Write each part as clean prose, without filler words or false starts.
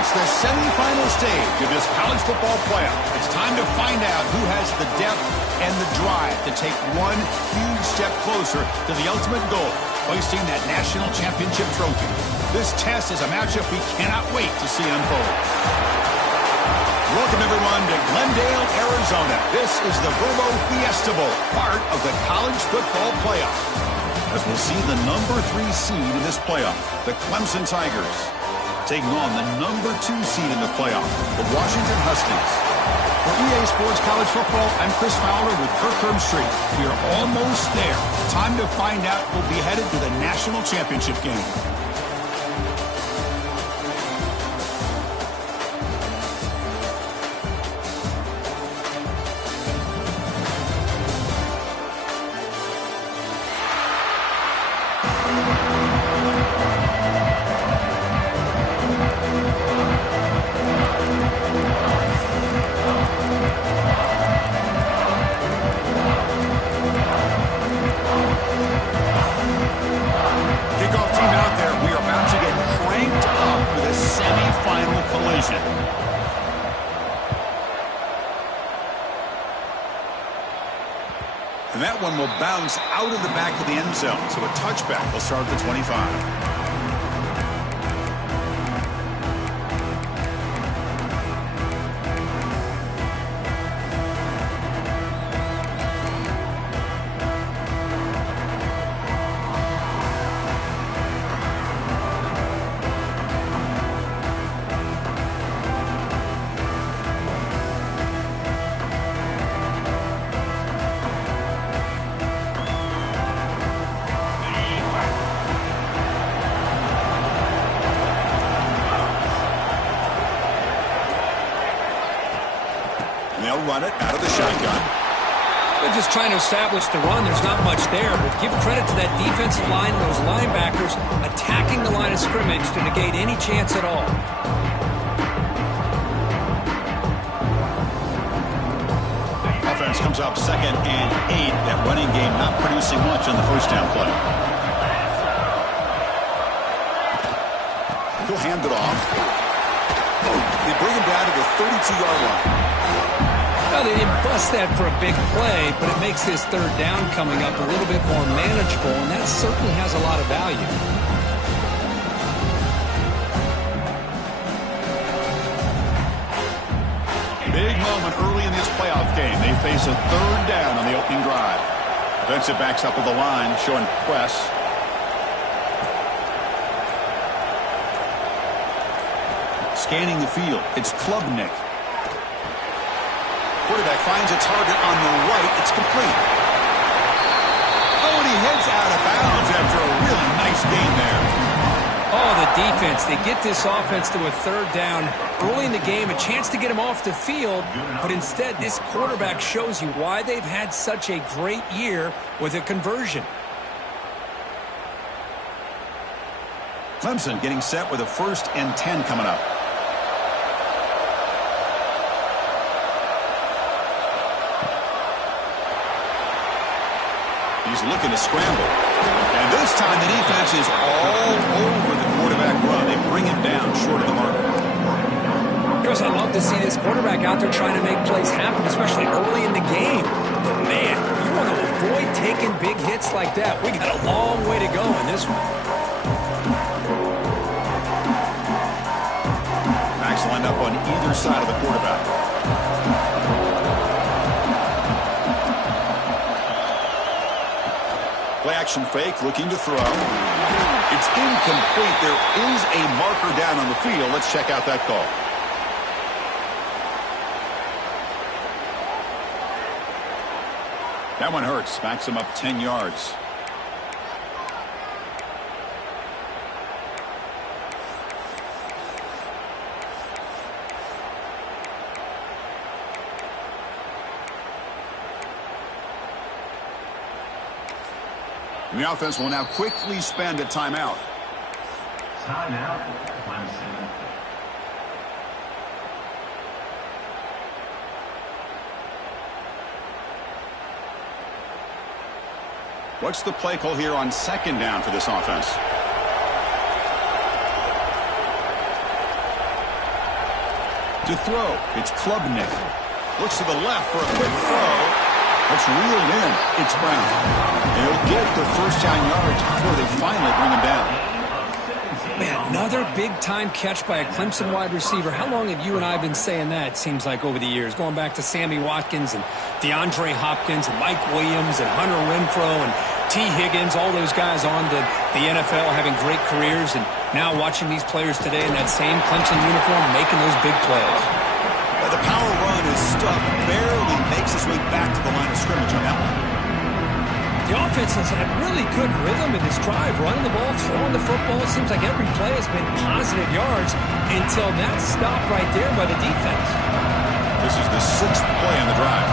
reached the semifinal stage of this college football playoff. It's time to find out who has the depth and the drive to take one huge step closer to the ultimate goal, hoisting that national championship trophy. This test is a matchup we cannot wait to see unfold. Welcome, everyone, to Glendale, Arizona. This is the Verbo Fiesta Bowl, part of the college football playoff. As we'll see the number 3 seed in this playoff, the Clemson Tigers, taking on the number 2 seed in the playoff, the Washington Huskies. For EA Sports College Football, I'm Chris Fowler with Kirk Herbstreit. We are almost there. Time to find out who'll be headed to the national championship game. And that one will bounce out of the back of the end zone. So a touchback will start at the 25. They'll run it out of the shotgun. They're just trying to establish the run. There's not much there, but give credit to that defensive line and those linebackers attacking the line of scrimmage to negate any chance at all. Offense comes up 2nd and 8. That running game not producing much on the first down play. He'll hand it off. They bring him down to the 32-yard line. Well, they didn't bust that for a big play, but it makes this third down coming up a little bit more manageable, and that certainly has a lot of value. Big moment early in this playoff game. They face a third down on the opening drive. Defensive backs up with the line, showing press. Scanning the field, it's Klubnik. Quarterback finds a target on the right. It's complete. Oh, and he heads out of bounds after a really nice gain there. Oh, the defense. They get this offense to a third down early in the game, a chance to get him off the field, but instead this quarterback shows you why they've had such a great year with a conversion. Clemson getting set with a 1st and 10 coming up. He's looking to scramble. And this time the defense is all over the quarterback run. They bring him down short of the mark. Chris, I love to see this quarterback out there trying to make plays happen, especially early in the game. But, man, you want to avoid taking big hits like that. We got a long way to go in this one. Backs line up on either side of the quarterback. Play action fake, looking to throw. It's incomplete. There is a marker down on the field. Let's check out that call. That one hurts. Backs him up 10 yards. The offense will now quickly spend a timeout. Timeout, Clemson. What's the play call here on 2nd down for this offense? To throw, it's Klubnik. Looks to the left for a quick throw. It's reeled in. It's Brown. And he'll get the first down yards before they finally bring him down. Man, another big-time catch by a Clemson wide receiver. How long have you and I been saying that, it seems like, over the years? Going back to Sammy Watkins and DeAndre Hopkins and Mike Williams and Hunter Renfrow and T. Higgins, all those guys on the NFL having great careers. And now watching these players today in that same Clemson uniform making those big plays. The power run is stuffed, barely makes its way back to the line of scrimmage on that one. The offense has had really good rhythm in this drive, running the ball, throwing the football. It seems like every play has been positive yards until that stop right there by the defense. This is the 6th play on the drive.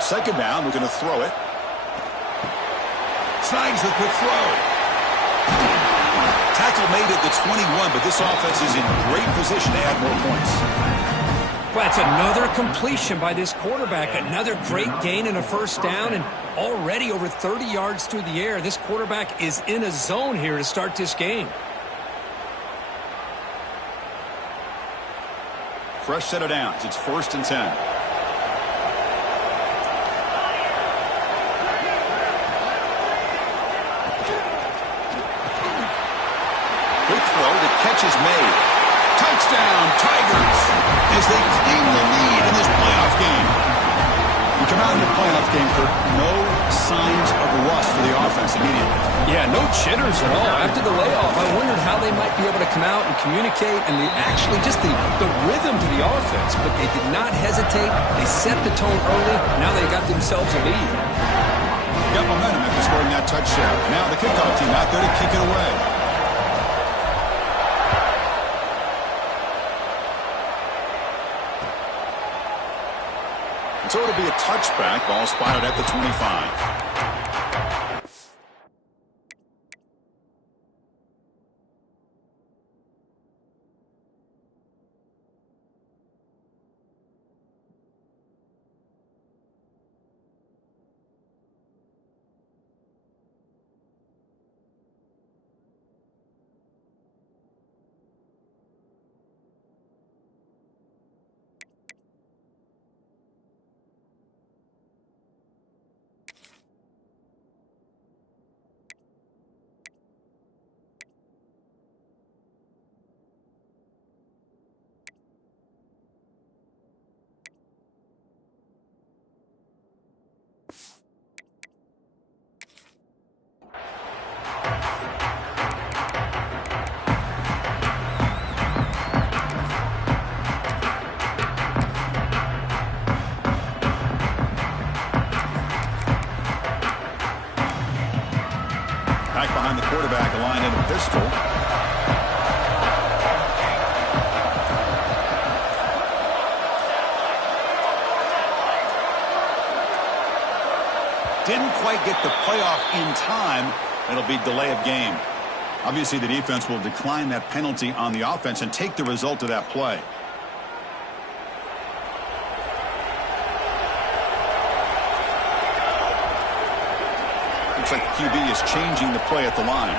Second down, we're going to throw it. Snags the quick throw. Tackle made at the 21, but this offense is in great position to add more points. Well, that's another completion by this quarterback. Another great gain and a first down, and already over 30 yards through the air. This quarterback is in a zone here to start this game. Fresh set of downs. It's 1st and 10. Quick throw. The catch is made. Touchdown, Tigers, as they claim the lead in this playoff game. We come out in the playoff game, Kirk, no signs of rust for the offense immediately. Yeah, no jitters at all. After the layoff, I wondered how they might be able to come out and communicate and actually just the rhythm to the offense. But they did not hesitate. They set the tone early. Now they got themselves a lead. Got momentum after scoring that touchdown. Now the kickoff team out there to kick it away. So it'll be a touchback. Ball spotted at the 25. Back behind the quarterback, a line in a pistol. Didn't quite get the playoff in time. It'll be delay of game. Obviously, the defense will decline that penalty on the offense and take the result of that play. Looks like the QB is changing the play at the line.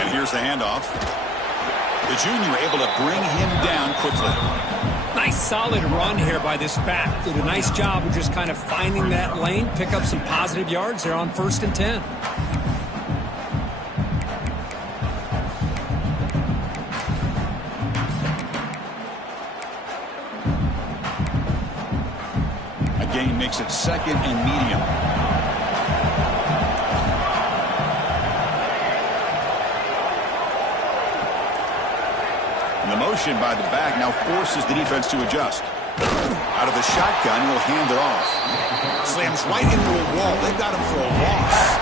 And here's the handoff. The junior able to bring him down quickly. Nice solid run here by this back. Did a nice job of just kind of finding that lane, pick up some positive yards there on 1st and 10. A gain makes it 2nd and medium. And the motion by the back now forces the defense to adjust. Out of the shotgun, he'll hand it off. Slams right into a wall. They've got him for a loss.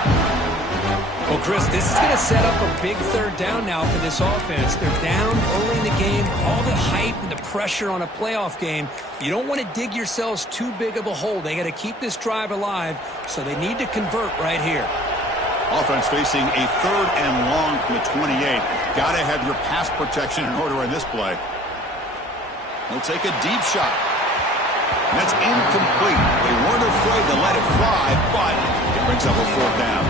Well, Chris, this is going to set up a big 3rd down now for this offense. They're down early in the game. All the hype and the pressure on a playoff game. You don't want to dig yourselves too big of a hole. They got to keep this drive alive, so they need to convert right here. Offense facing a 3rd and long from the 28. Got to have your pass protection in order in this play. He'll take a deep shot. That's incomplete. They weren't afraid to let it fly, but it brings up a fourth down.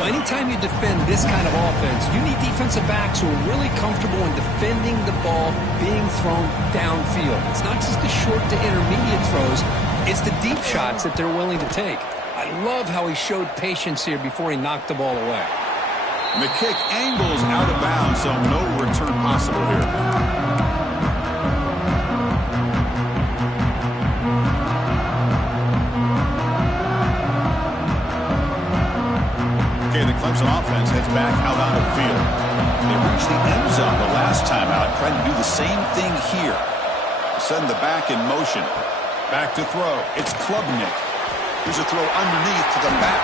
Well, anytime you defend this kind of offense, you need defensive backs who are really comfortable in defending the ball being thrown downfield. It's not just the short to intermediate throws, it's the deep shots that they're willing to take. I love how he showed patience here before he knocked the ball away. And the kick angles out of bounds, so no return possible here. Okay, the Clemson offense heads back out onto the field. They reached the end zone the last time out, trying to do the same thing here. Send the back in motion. Back to throw. It's Klubnik. Here's a throw underneath to the back.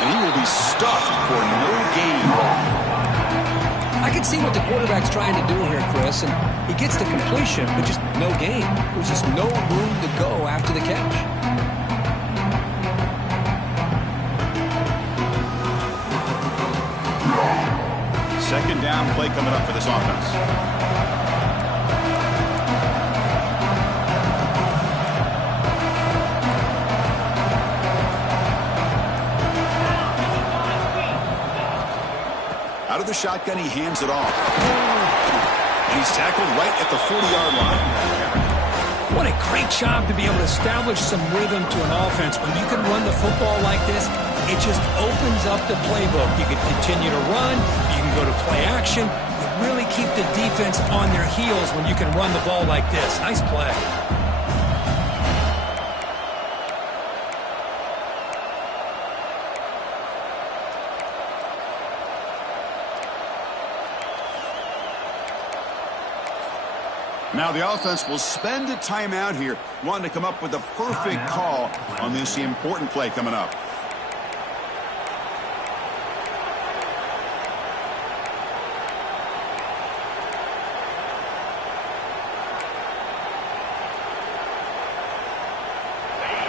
And he will be stuffed for no gain. I can see what the quarterback's trying to do here, Chris, and he gets the completion, but just no gain. There's just no room to go after the catch. Second down play coming up for this offense. Out of the shotgun, he hands it off. And he's tackled right at the 40-yard line. What a great job to be able to establish some rhythm to an offense. When you can run the football like this, it just opens up the playbook. You can continue to run. You can go to play action. You really keep the defense on their heels when you can run the ball like this. Nice play. Now the offense will spend a timeout here, wanting to come up with a perfect call on this important play coming up.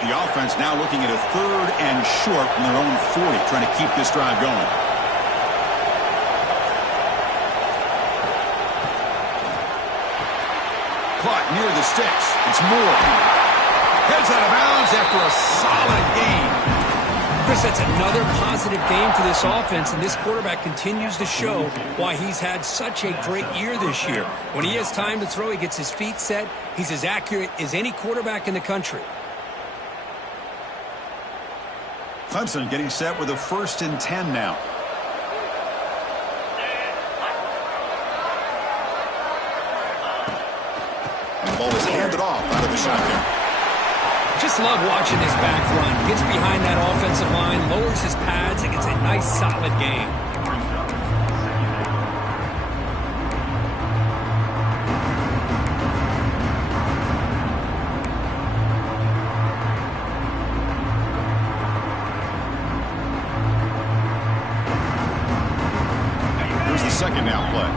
The offense now looking at a 3rd and short from their own 40, trying to keep this drive going. Caught near the sticks. It's Moore. Heads out of bounds after a solid game. Chris, that's another positive game for this offense, and this quarterback continues to show why he's had such a great year this year. When he has time to throw, he gets his feet set. He's as accurate as any quarterback in the country. Clemson getting set with a 1st and 10 now. And the ball is handed off out of the shotgun. Just love watching this back run. Gets behind that offensive line, lowers his pads, and gets a nice solid gain. Here's the 2nd down play.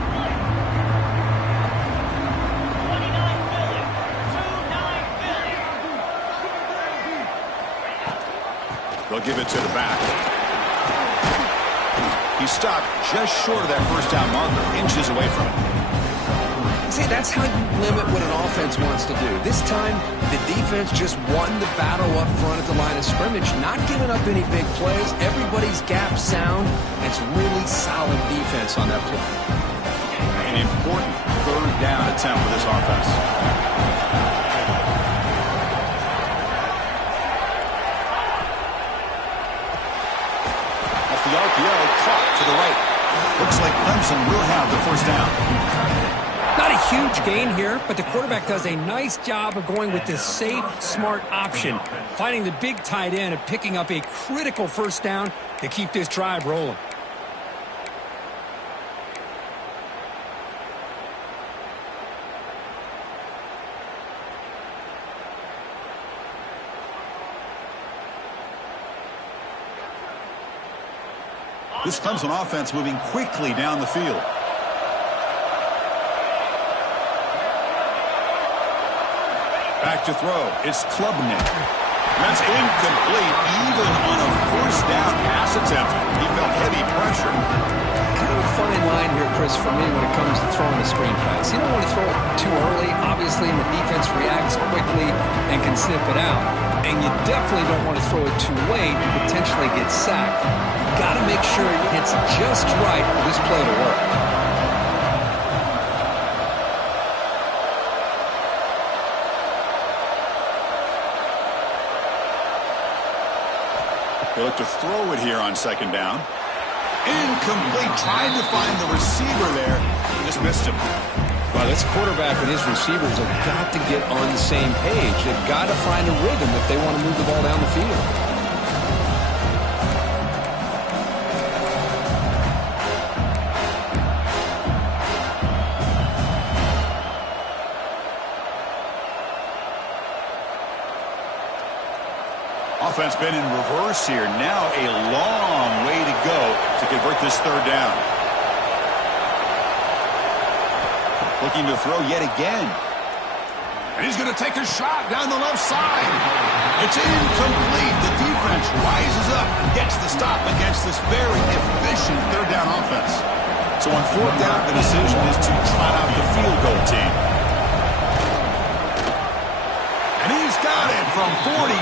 They'll give it to the back. He stopped just short of that 1st down marker, inches away from it. See, that's how you limit what an offense wants to do. This time, the defense just won the battle up front at the line of scrimmage, not giving up any big plays. Everybody's gap sound. It's really solid defense on that play. An important 3rd down attempt for this offense. The RPO caught to the right. Looks like Clemson will have the 1st down. Not a huge gain here, but the quarterback does a nice job of going with this safe, smart option, finding the big tight end and picking up a critical 1st down to keep this drive rolling. This Clemson offense moving quickly down the field. Back to throw. It's Klubnik. That's incomplete, even on a first down pass attempt. He felt heavy pressure. Kind of a fine line here, Chris, for me when it comes to throwing a screen pass. You don't want to throw it too early, obviously, and the defense reacts quickly and can sniff it out. And you definitely don't want to throw it too late and potentially get sacked. You've got to make sure it hits just right for this play to work. They look to throw it here on second down. Incomplete. Tried to find the receiver there. Just missed him. Well, this quarterback and his receivers have got to get on the same page. They've got to find a rhythm if they want to move the ball down the field. Offense been in reverse here. Now a long way to go to convert this third down. Looking to throw yet again. And he's going to take a shot down the left side. It's incomplete. The defense rises up and gets the stop against this very efficient third down offense. So on fourth down, the decision is to trot out the field goal team. And he's got it from 47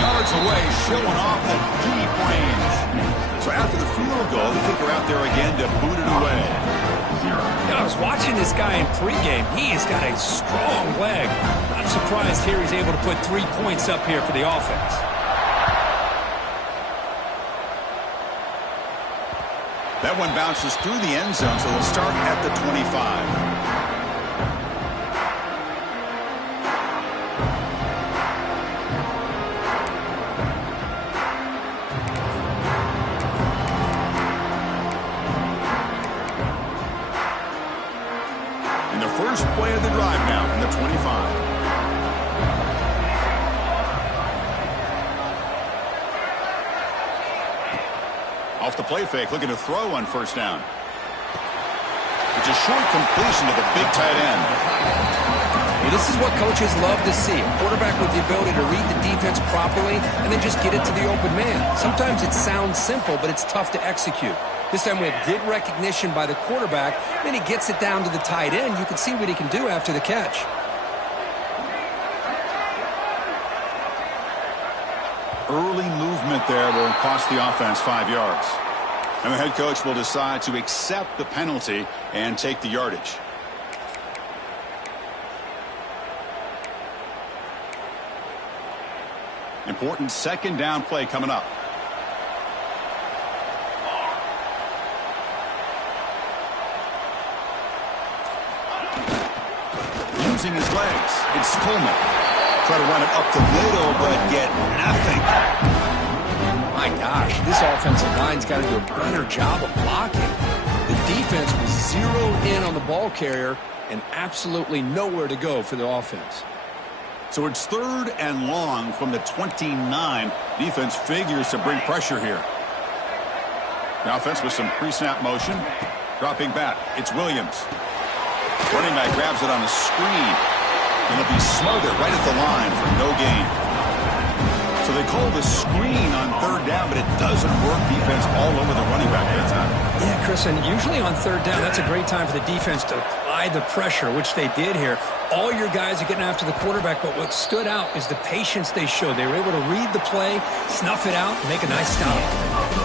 yards away, showing off the deep range. So after the field goal, the kicker out there again to boot it away. I was watching this guy in pregame. He has got a strong leg. Not surprised here he's able to put 3 points up here for the offense. That one bounces through the end zone, so they'll start at the 25. First play of the drive now from the 25. Off the play fake, looking to throw on first down. It's a short completion to the big tight end. Well, this is what coaches love to see. A quarterback with the ability to read the defense properly and then just get it to the open man. Sometimes it sounds simple, but it's tough to execute. This time we have good recognition by the quarterback. Then he gets it down to the tight end. You can see what he can do after the catch. Early movement there will cost the offense 5 yards. And the head coach will decide to accept the penalty and take the yardage. Important second down play coming up. Using his legs, it's Coleman. Try to run it up the middle, but get nothing. My gosh, this offensive line's got to do a better job of blocking. The defense was zeroed in on the ball carrier and absolutely nowhere to go for the offense. So it's third and long from the 29. Defense figures to bring pressure here. The offense with some pre-snap motion. Dropping back, it's Williams. Running back grabs it on the screen. And it'll be smothered right at the line for no gain. So they call the screen on third down, but it doesn't work. Defense all over the running back that time. Yeah, Chris, and usually on third down, that's a great time for the defense to apply the pressure, which they did here. All your guys are getting after the quarterback, but what stood out is the patience they showed. They were able to read the play, snuff it out, and make a nice stop.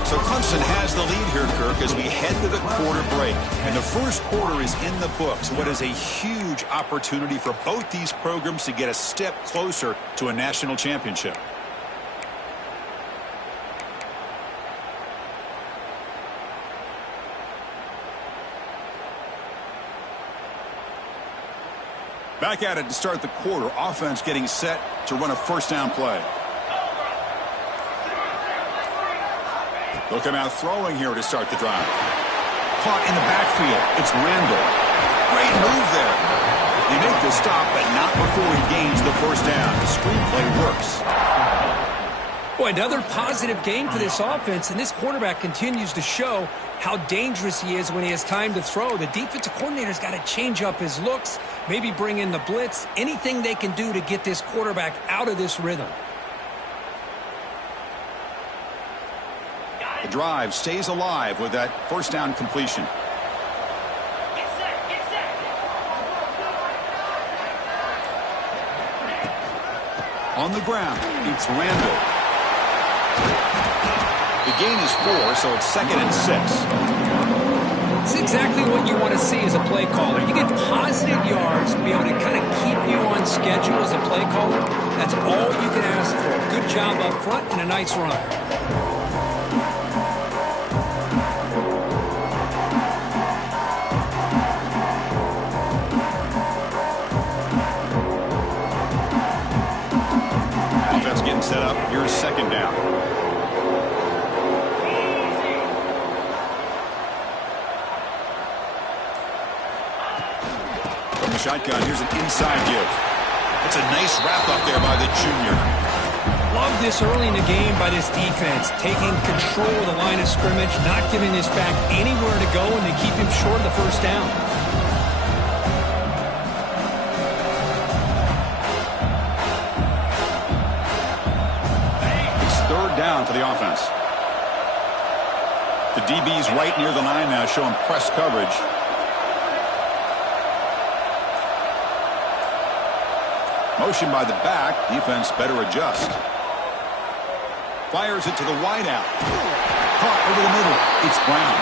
So Clemson has the lead here, Kirk, as we head to the quarter break. And the first quarter is in the books. What is a huge opportunity for both these programs to get a step closer to a national championship. Back at it to start the quarter. Offense getting set to run a first down play. They'll come out throwing here to start the drive. Caught in the backfield. It's Randall. Great move there. They make the stop, but not before he gains the first down. The screenplay works. Boy, another positive game for this offense, and this quarterback continues to show how dangerous he is when he has time to throw. The defensive coordinator's got to change up his looks, maybe bring in the blitz, anything they can do to get this quarterback out of this rhythm. The drive stays alive with that first down completion. On the ground, it's Randall. The gain is 4, so it's 2nd and 6. It's exactly what you want to see as a play caller. You get positive yards to be able to kind of keep you on schedule as a play caller. That's all you can ask for. Good job up front and a nice run. Set up. Here's 2nd down. From the shotgun, here's an inside give. It's a nice wrap up there by the junior. Love this early in the game by this defense, taking control of the line of scrimmage, not giving this back anywhere to go, and they keep him short of the first down. Down for the offense. The DB's right near the line now, showing press coverage. Motion by the back. Defense better adjust. Fires it to the wideout. Caught over the middle. It's Brown.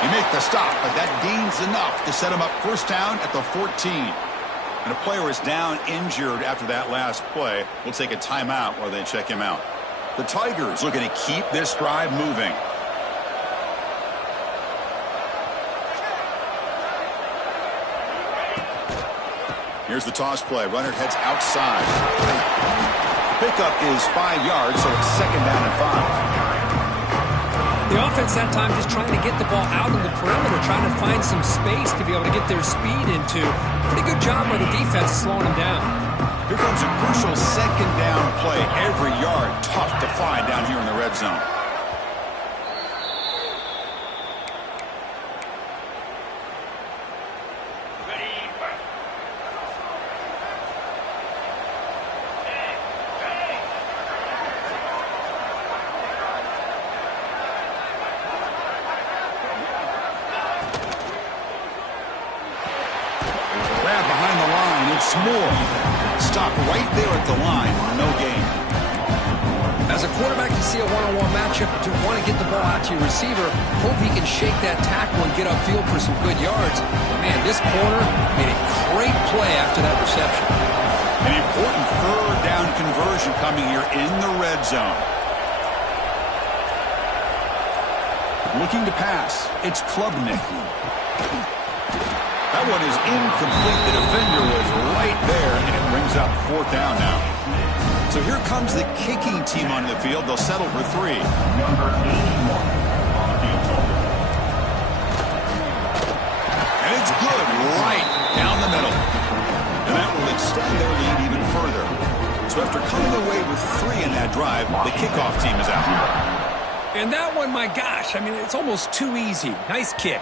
He makes the stop, but that gains enough to set him up first down at the 14. And a player is down injured after that last play. We'll take a timeout while they check him out. The Tigers looking to keep this drive moving. Here's the toss play. Runner heads outside. Pickup is 5 yards, so it's 2nd down and 5. The offense that time just trying to get the ball out of the perimeter, trying to find some space to be able to get their speed into. Pretty good job by the defense slowing them down. Here comes a crucial 2nd down play. Every yard tough to find down here in the red zone. Grab behind the line. It's Moore. Stop right there at the line. No gain. As a quarterback, you see a one-on-one matchup, but you want to get the ball out to your receiver. Hope he can shake that tackle and get upfield for some good yards. But man, this corner made a great play after that reception. An important 3rd down conversion coming here in the red zone. Looking to pass. It's Klubnik. That one is incomplete. The defender was right there, and it brings up 4th down now. So here comes the kicking team on the field. They'll settle for 3. Number 81 on the field. And it's good right down the middle. And that will extend their lead even further. So after coming away with 3 in that drive, the kickoff team is out. And that one, my gosh, I mean, it's almost too easy. Nice kick.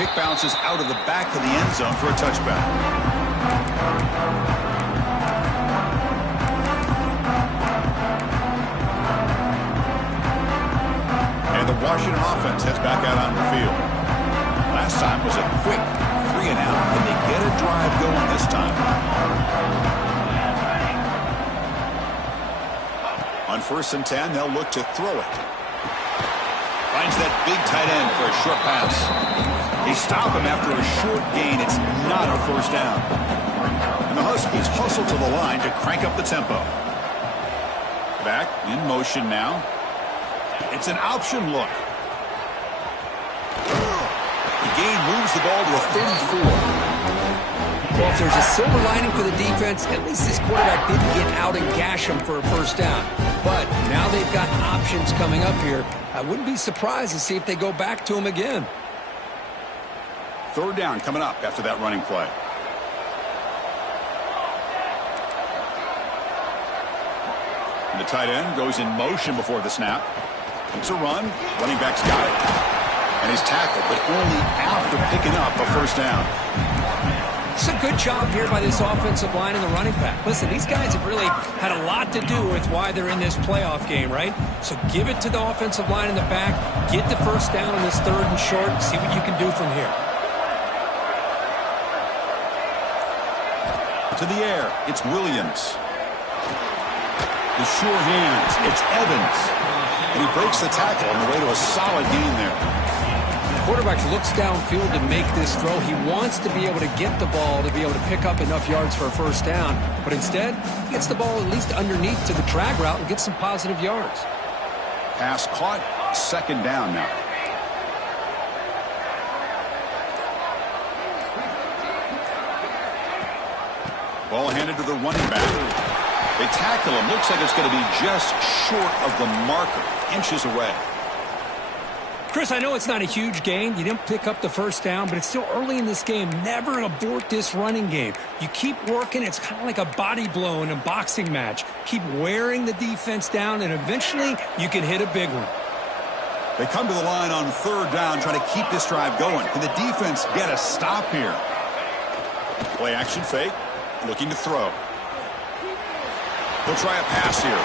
Kick bounces out of the back of the end zone for a touchback. And the Washington offense heads back out on the field. Last time was a quick 3 and out, and they get a drive going this time. On 1st and 10, they'll look to throw it. Finds that big tight end for a short pass. They stop him after a short gain. It's not a first down. And the Huskies hustle to the line to crank up the tempo. Back in motion now. It's an option look. The gain moves the ball to a 34. Well, if there's a silver lining for the defense, at least this quarterback didn't get out and gash him for a first down. But now they've got options coming up here. I wouldn't be surprised to see if they go back to him again. 3rd down coming up after that running play. And the tight end goes in motion before the snap. It's a run. Running back's got it. And he's tackled, but only after picking up a first down. It's a good job here by this offensive line and the running back. Listen, these guys have really had a lot to do with why they're in this playoff game, right? So give it to the offensive line in the back. Get the first down on this 3rd and short. See what you can do from here. To the air, it's Williams. The sure hands, it's Evans. And he breaks the tackle on the way to a solid gain there. Quarterback looks downfield to make this throw. He wants to be able to get the ball to be able to pick up enough yards for a first down. But instead, he gets the ball at least underneath to the drag route and gets some positive yards. Pass caught, 2nd down now. Ball handed to the running back. They tackle him. Looks like it's going to be just short of the marker, inches away. Chris, I know it's not a huge gain. You didn't pick up the first down, but it's still early in this game. Never abort this running game. You keep working. It's kind of like a body blow in a boxing match. Keep wearing the defense down, and eventually you can hit a big one. They come to the line on 3rd down, trying to keep this drive going. Can the defense get a stop here? Play action fake, looking to throw. He'll try a pass here.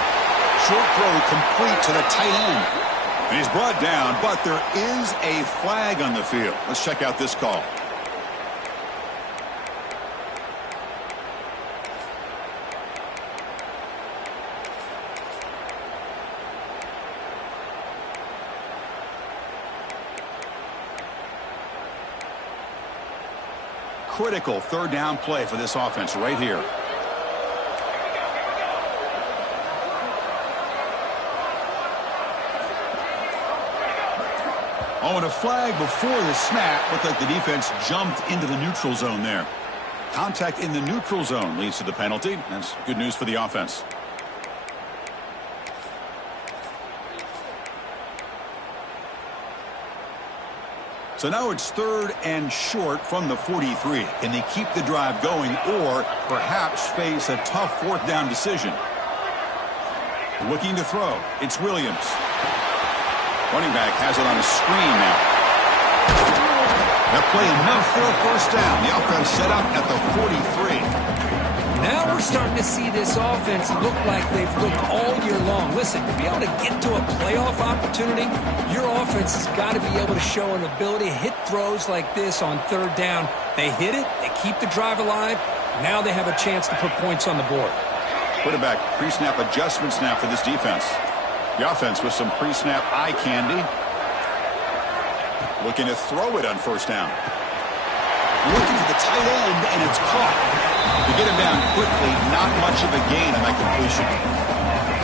Short throw complete to the tight end. And he's brought down, but there is a flag on the field. Let's check out this call. Critical 3rd down play for this offense right here. Oh, and a flag before the snap. Looked like the defense jumped into the neutral zone there. Contact in the neutral zone leads to the penalty. That's good news for the offense. So now it's 3rd and short from the 43. Can they keep the drive going or perhaps face a tough 4th down decision? Looking to throw. It's Williams. Running back has it on a screen now. That play enough for a first down. The offense set up at the 43. Now we're starting to see this offense look like they've looked all year long. Listen, to be able to get to a playoff opportunity, your offense has got to be able to show an ability to hit throws like this on 3rd down. They hit it, they keep the drive alive. Now they have a chance to put points on the board. Quarterback pre-snap adjustments now for this defense. The offense with some pre-snap eye candy. Looking to throw it on 1st down. Looking for the tight end, and it's caught. To get him down quickly, not much of a gain on that completion.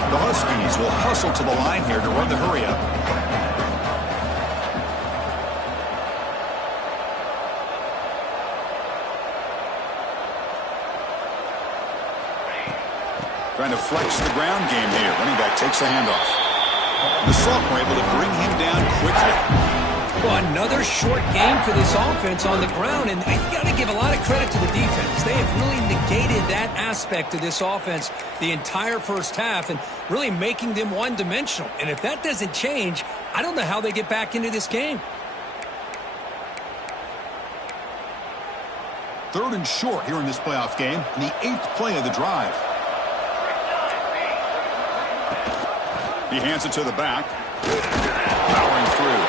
The Huskies will hustle to the line here to run the hurry up. Trying to flex the ground game here. Running back takes the handoff. The sophomore able to bring him down quickly. Well, another short game for this offense on the ground, and you got to give a lot of credit to the defense. They have really negated that aspect of this offense the entire first half and really making them one-dimensional. And if that doesn't change, I don't know how they get back into this game. 3rd and short here in this playoff game, in the 8th play of the drive. He hands it to the back. Powering through.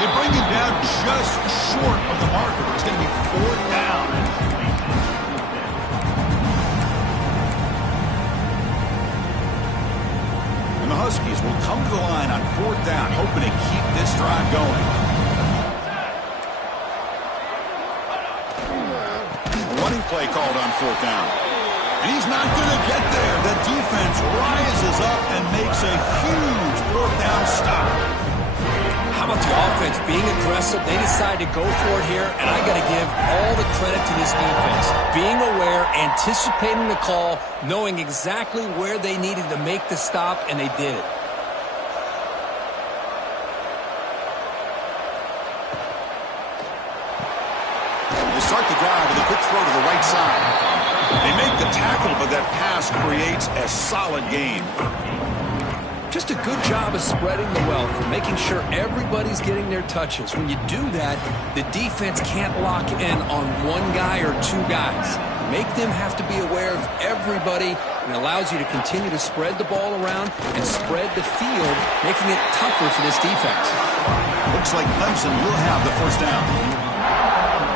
They bring him down just short of the marker. It's going to be 4th down. And the Huskies will come to the line on 4th down, hoping to keep this drive going. A running play called on 4th down. And he's not going to get there. The defense rises up and makes a huge 4th down stop. How about the offense being aggressive? They decide to go for it here, and I got to give all the credit to this defense. Being aware, anticipating the call, knowing exactly where they needed to make the stop, and they did it. They start the drive with a quick throw to the right side. They make the tackle, but that pass creates a solid gain. Just a good job of spreading the wealth and making sure everybody's getting their touches. When you do that, the defense can't lock in on one guy or two guys. Make them have to be aware of everybody, and allows you to continue to spread the ball around and spread the field, making it tougher for this defense. Looks like Clemson will have the first down.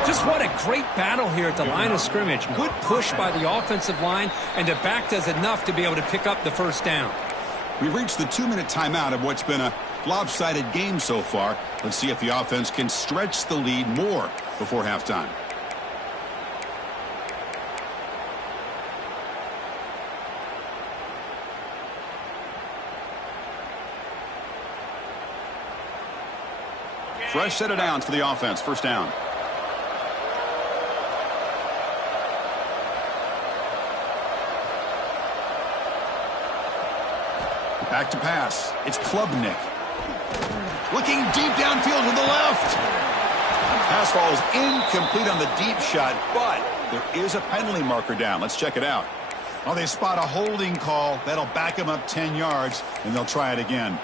Just what a great battle here at the line of scrimmage. Good push by the offensive line, and the back does enough to be able to pick up the first down. We've reached the 2-minute timeout of what's been a lopsided game so far. Let's see if the offense can stretch the lead more before halftime. Fresh set of downs for the offense. First down. Back to pass. It's Klubnik. Looking deep downfield to the left. Pass falls incomplete on the deep shot, but there is a penalty marker down. Let's check it out. Oh, they spot a holding call. That'll back them up 10 yards, and they'll try it again.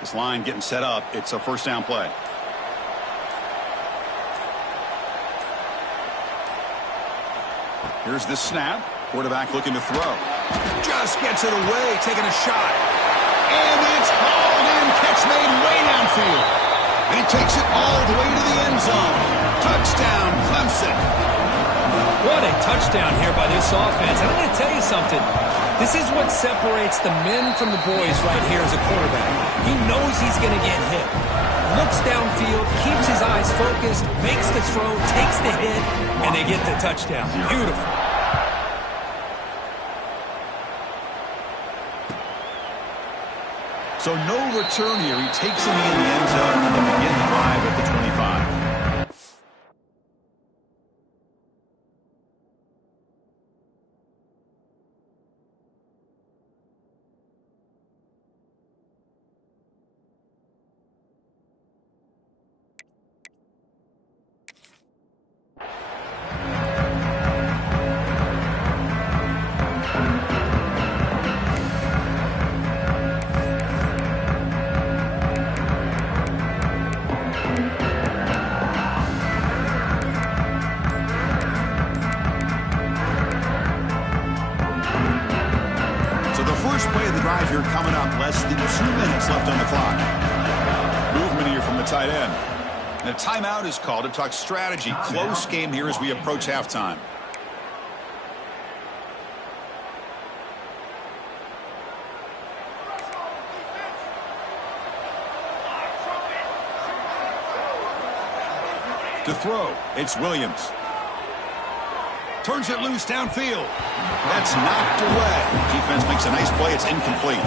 This line getting set up. It's a first down play. Here's the snap. Quarterback looking to throw. Just gets it away, taking a shot. And it's hauled in. Catch made way downfield. And he takes it all the way to the end zone. Touchdown, Clemson. What a touchdown here by this offense. And I'm going to tell you something. This is what separates the men from the boys right here as a quarterback. He knows he's going to get hit. Looks downfield, keeps his eyes focused, makes the throw, takes the hit, and they get the touchdown. Beautiful. So no return here. He takes it in the end zone and they begin the drive at the 25. Here coming up, less than 2 minutes left on the clock. Movement here from the tight end. And a timeout is called to talk strategy. Close game here as we approach halftime. To throw, it's Williams. Turns it loose downfield. That's knocked away. Defense makes a nice play. It's incomplete.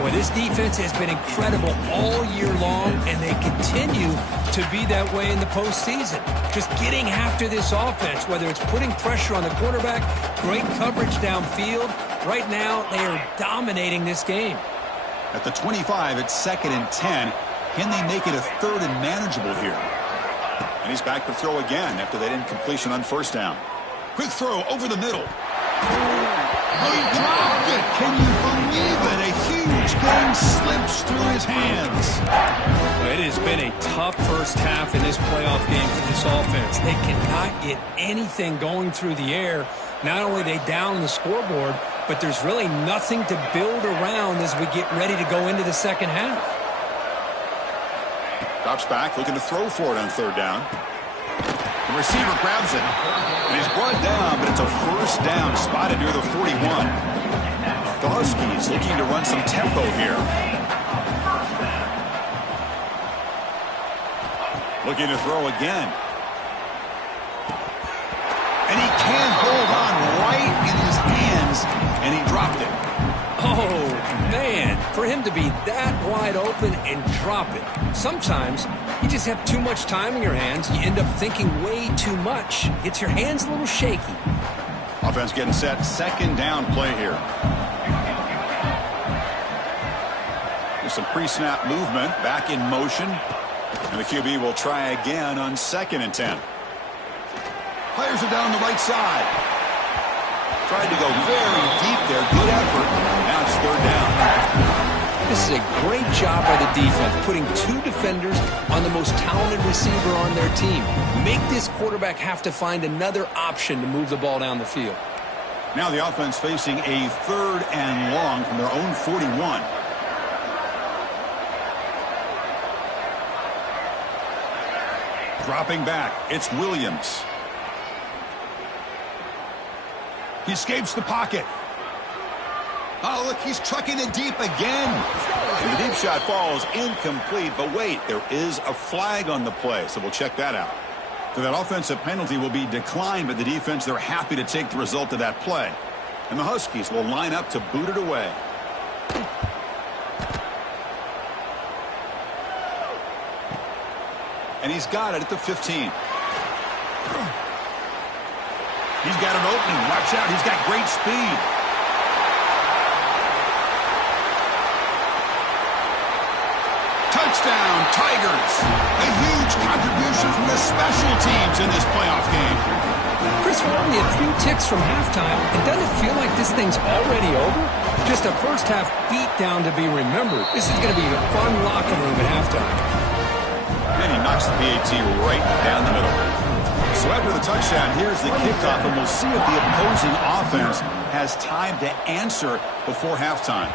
Boy, this defense has been incredible all year long, and they continue to be that way in the postseason. Just getting after this offense, whether it's putting pressure on the quarterback, great coverage downfield. Right now, they are dominating this game. At the 25, it's 2nd and 10. Can they make it a 3rd and manageable here? And he's back to throw again after that incompletion on first down. Quick throw over the middle. Oh, he dropped it. Can you believe it? A huge game slips through his hands. It has been a tough first half in this playoff game for this offense. They cannot get anything going through the air. Not only are they down the scoreboard, but there's really nothing to build around as we get ready to go into the second half. Drops back, looking to throw for it on 3rd down. The receiver grabs it, and he's brought down, but it's a first down spotted near the 41. Darski's looking to run some tempo here. Looking to throw again. And he can't hold on right in his hands, and he dropped it. Oh, man, for him to be that wide open and drop it. Sometimes you just have too much time in your hands. You end up thinking way too much. Gets your hands a little shaky. Offense getting set. 2nd down play here. Some pre-snap movement, back in motion. And the QB will try again on 2nd and 10. Players are down the right side. Tried to go very deep there. Good effort. Now it's 3rd down. This is a great job by the defense, putting 2 defenders on the most talented receiver on their team. Make this quarterback have to find another option to move the ball down the field. Now the offense facing a 3rd and long from their own 41. Dropping back, it's Williams. He escapes the pocket. Oh, look, he's trucking it deep again. And the deep shot falls incomplete, but wait, there is a flag on the play, so we'll check that out. So that offensive penalty will be declined by the defense. They're happy to take the result of that play. And the Huskies will line up to boot it away. And he's got it at the 15. He's got an opening. Watch out. He's got great speed. Touchdown, Tigers. A huge contribution from the special teams in this playoff game. Chris, we're only a few ticks from halftime. And doesn't it feel like this thing's already over? Just a first-half beatdown to be remembered. This is going to be a fun locker room at halftime. And he knocks the PAT right down the middle. So after the touchdown, here's the kickoff, and we'll see if the opposing offense has time to answer before halftime.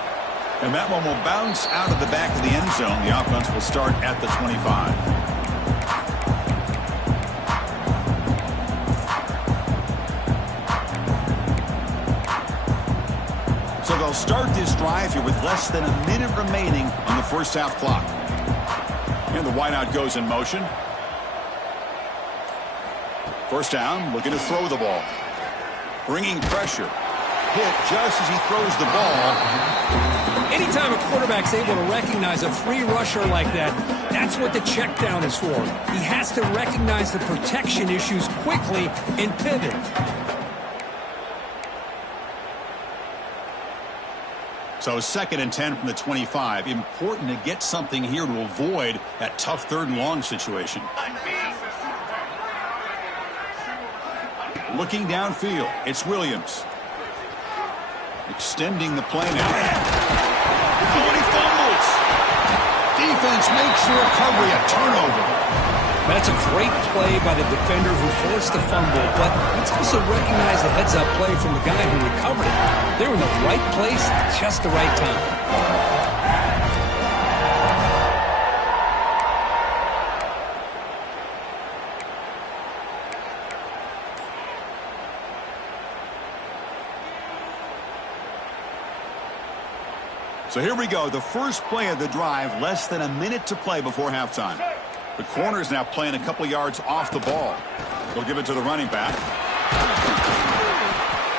And that one will bounce out of the back of the end zone. The offense will start at the 25. So they'll start this drive here with less than a minute remaining on the first half clock. And the wideout goes in motion. First down, looking to throw the ball. Bringing pressure. Hit just as he throws the ball. Anytime a quarterback's able to recognize a free rusher like that, that's what the check down is for. He has to recognize the protection issues quickly and pivot. So 2nd and 10 from the 25. Important to get something here to avoid that tough 3rd and long situation. Looking downfield, it's Williams. Extending the play now. Oh, and he fumbles. Defense makes the recovery a turnover. That's a great play by the defender who forced the fumble, but let's also recognize the heads-up play from the guy who recovered it. They were in the right place at just the right time. So here we go, the first play of the drive, less than a minute to play before halftime. The corner's now playing a couple yards off the ball. They'll give it to the running back.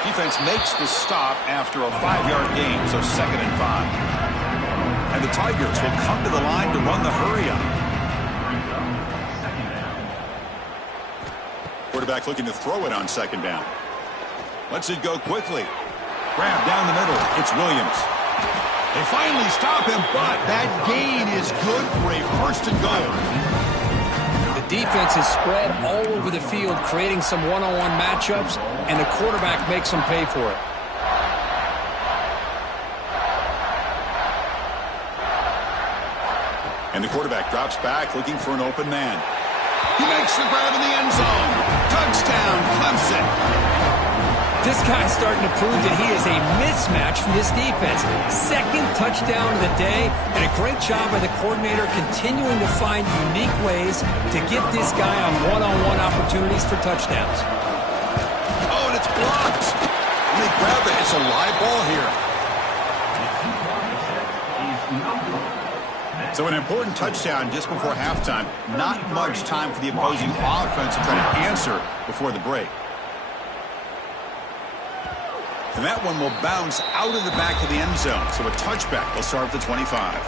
Defense makes the stop after a 5-yard gain, so 2nd and 5. And the Tigers will come to the line to run the hurry-up. Quarterback looking to throw it on 2nd down. Lets it go quickly. Grab down the middle. It's Williams. They finally stop him, but that gain is good for a 1st and goal. The defense is spread all over the field, creating some one-on-one matchups, and the quarterback makes them pay for it. And the quarterback drops back, looking for an open man. He makes the grab in the end zone. Touchdown, Clemson. This guy's starting to prove that he is a mismatch from this defense. 2nd touchdown of the day, and a great job by the coordinator continuing to find unique ways to get this guy on one-on-one opportunities for touchdowns. Oh, and it's blocked. And they grab it. It's a live ball here. So an important touchdown just before halftime. Not much time for the opposing offense to try to answer before the break. And that one will bounce out of the back of the end zone. So a touchback will start at the 25.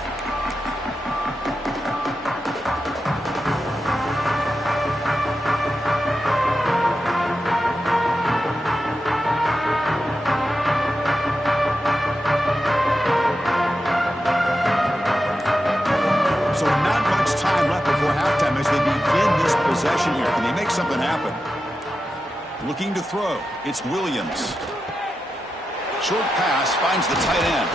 something happen. Looking to throw. It's Williams. Short pass finds the tight end.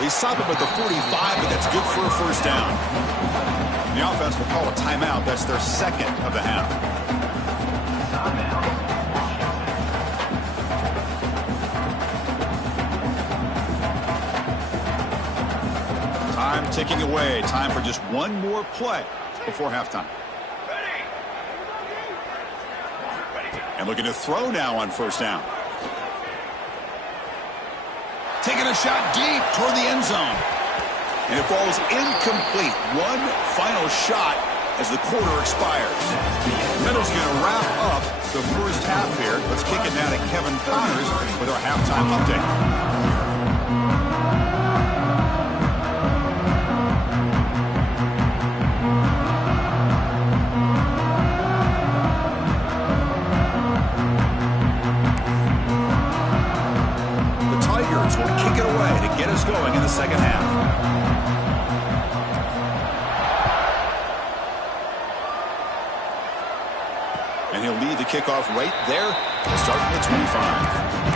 They stop him at the 45, but that's good for a first down. The offense will call a timeout. That's their second of the half. Time ticking away. Time for just one more play before halftime. And looking to throw now on first down. Taking a shot deep toward the end zone. And it falls incomplete. One final shot as the quarter expires. Meadow's going to wrap up the first half here. Let's kick it now to Kevin Connors with our halftime update. Get us going in the second half. And he'll lead the kickoff right there, starting at 25.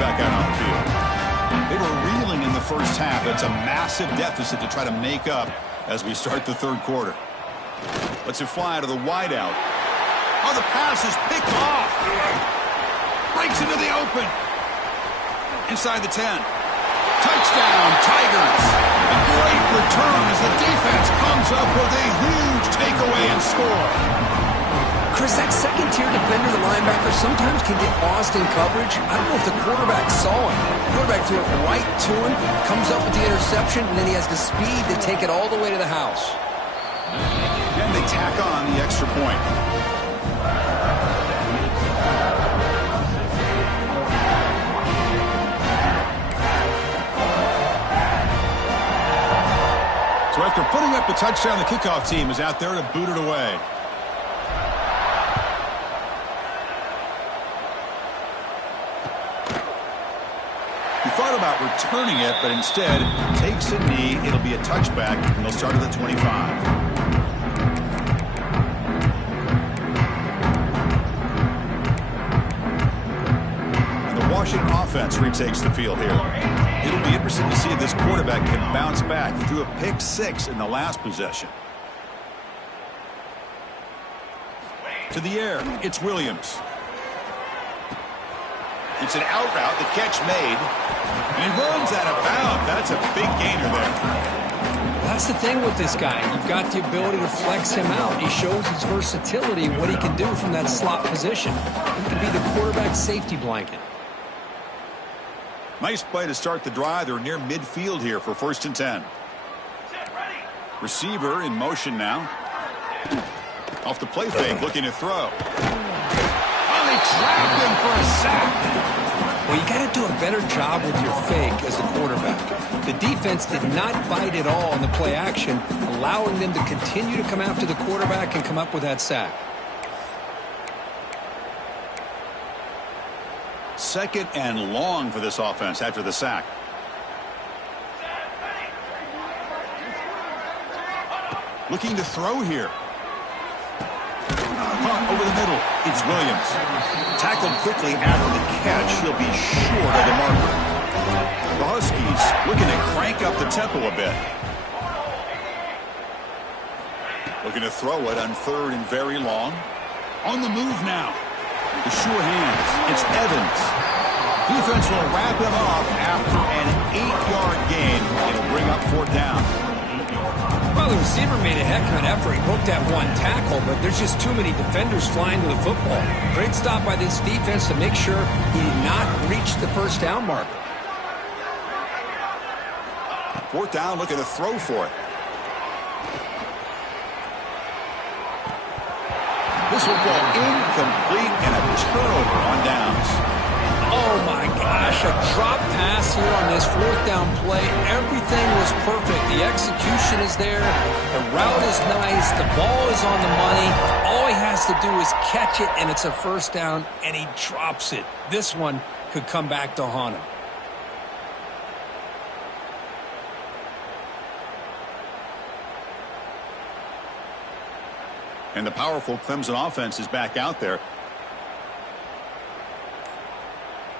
Back out on the field. They were reeling in the first half. It's a massive deficit to try to make up as we start the third quarter. Let's it fly to the wideout. Oh, the pass is picked off. Breaks into the open. Inside the 10. Touchdown, Tigers. A great return as the defense comes up with a huge takeaway and score. Chris, that second-tier defender, the linebacker, sometimes can get lost in coverage. I don't know if the quarterback saw him. The quarterback threw it right to him, comes up with the interception, and then he has the speed to take it all the way to the house. And they tack on the extra point. So after putting up the touchdown, the kickoff team is out there to boot it away. Thought about returning it, but instead takes a knee. It'll be a touchback, and they'll start at the 25. And the Washington offense retakes the field here. It'll be interesting to see if this quarterback can bounce back. He threw a pick 6 in the last possession. To the air, it's Williams. It's an out route, the catch made. And he runs out of bounds. That's a big gainer there. That's the thing with this guy. You've got the ability to flex him out. He shows his versatility, what he can do from that slot position. He can be the quarterback safety blanket. Nice play to start the drive. They're near midfield here for 1st and 10. Receiver in motion now. Off the play fake, looking to throw. Oh, they trapped him for a sack. Well, you got to do a better job with your fake as a quarterback. The defense did not bite at all in the play action, allowing them to continue to come after the quarterback and come up with that sack. 2nd and long for this offense after the sack. Looking to throw here. Over the middle, it's Williams. Tackled quickly after the catch. He'll be short of the marker. The Huskies looking to crank up the tempo a bit. Looking to throw it on 3rd and very long. On the move now. The sure hands. It's Evans. Defense will wrap him up after an 8-yard gain. It'll bring up 4th down. Well, the receiver made a heck of an effort. He broke that one tackle, but there's just too many defenders flying to the football. Great stop by this defense to make sure he did not reach the 1st down marker. 4th down, looking to throw for it. This will go incomplete and a turnover on downs. Oh, my gosh. gosh, a drop pass here on this fourth down play. Everything was perfect. The execution is there. The route is nice. The ball is on the money. All he has to do is catch it, and it's a first down, and he drops it. This one could come back to haunt him. And the powerful Clemson offense is back out there.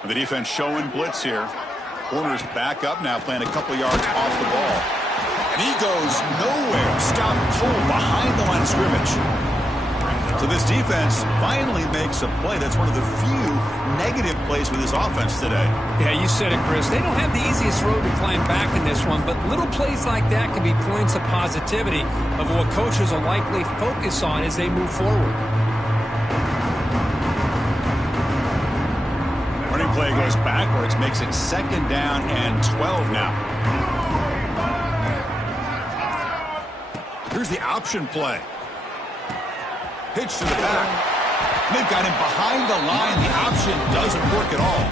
The defense showing blitz here. Corner's back up now, playing a couple yards off the ball. And he goes nowhere. Stopped cold behind the line of scrimmage. So this defense finally makes a play. That's one of the few negative plays with this offense today. Yeah, you said it, Chris. They don't have the easiest road to climb back in this one, but little plays like that can be points of positivity of what coaches will likely focus on as they move forward. Running play goes backwards, makes it 2nd down and 12 now. Here's the option play. Pitch to the back. They've got him behind the line. The option doesn't work at all.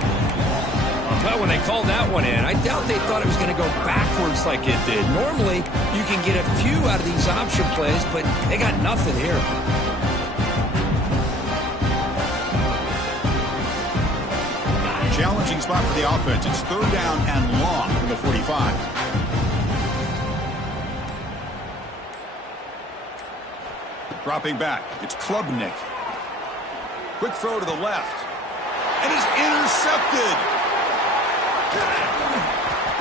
Well, when they called that one in, I doubt they thought it was going to go backwards like it did. Normally, you can get a few out of these option plays, but they got nothing here. Challenging spot for the offense. It's 3rd down and long from the 45. Dropping back. It's Klubnik. Quick throw to the left. And it's intercepted.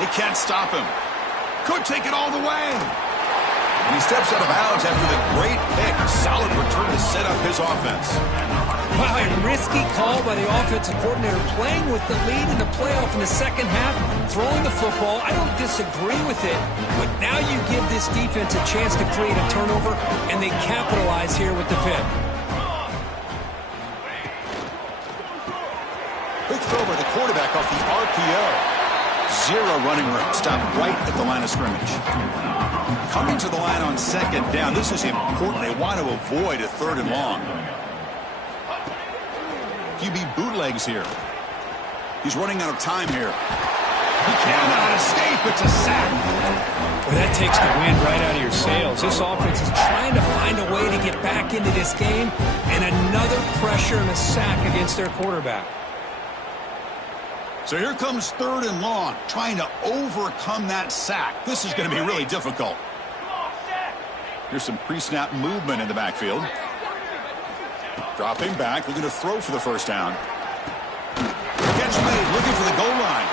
They can't stop him. Could take it all the way. And he steps out of bounds after the great pick. A solid return to set up his offense. Wow, a risky call by the offensive coordinator, playing with the lead in the playoff in the second half, throwing the football. I don't disagree with it, but now you give this defense a chance to create a turnover, and they capitalize here with the pick. Quick throw by the quarterback off the RPO. Zero running room. Stopped right at the line of scrimmage. Coming to the line on 2nd down. This is important. They want to avoid a 3rd and long. QB bootlegs here. He's running out of time here. He cannot escape. It's a sack. Well, that takes the wind right out of your sails. This offense is trying to find a way to get back into this game, and another pressure and a sack against their quarterback. So here comes 3rd and long, trying to overcome that sack. This is going to be really difficult. Here's some pre-snap movement in the backfield. Dropping back, looking to throw for the first down. Catch made, looking for the goal line.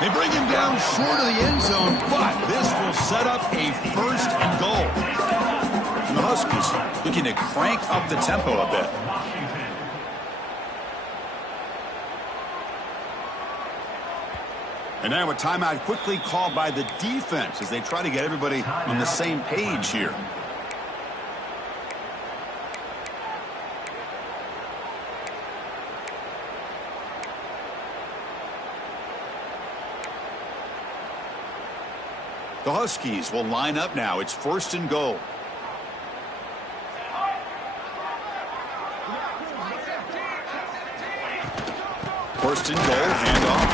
They bring him down short of the end zone, but this will set up a 1st and goal. And the Huskies looking to crank up the tempo a bit. And now a timeout quickly called by the defense as they try to get everybody on the same page here. The Huskies will line up now. It's 1st and goal. First and goal, handoff.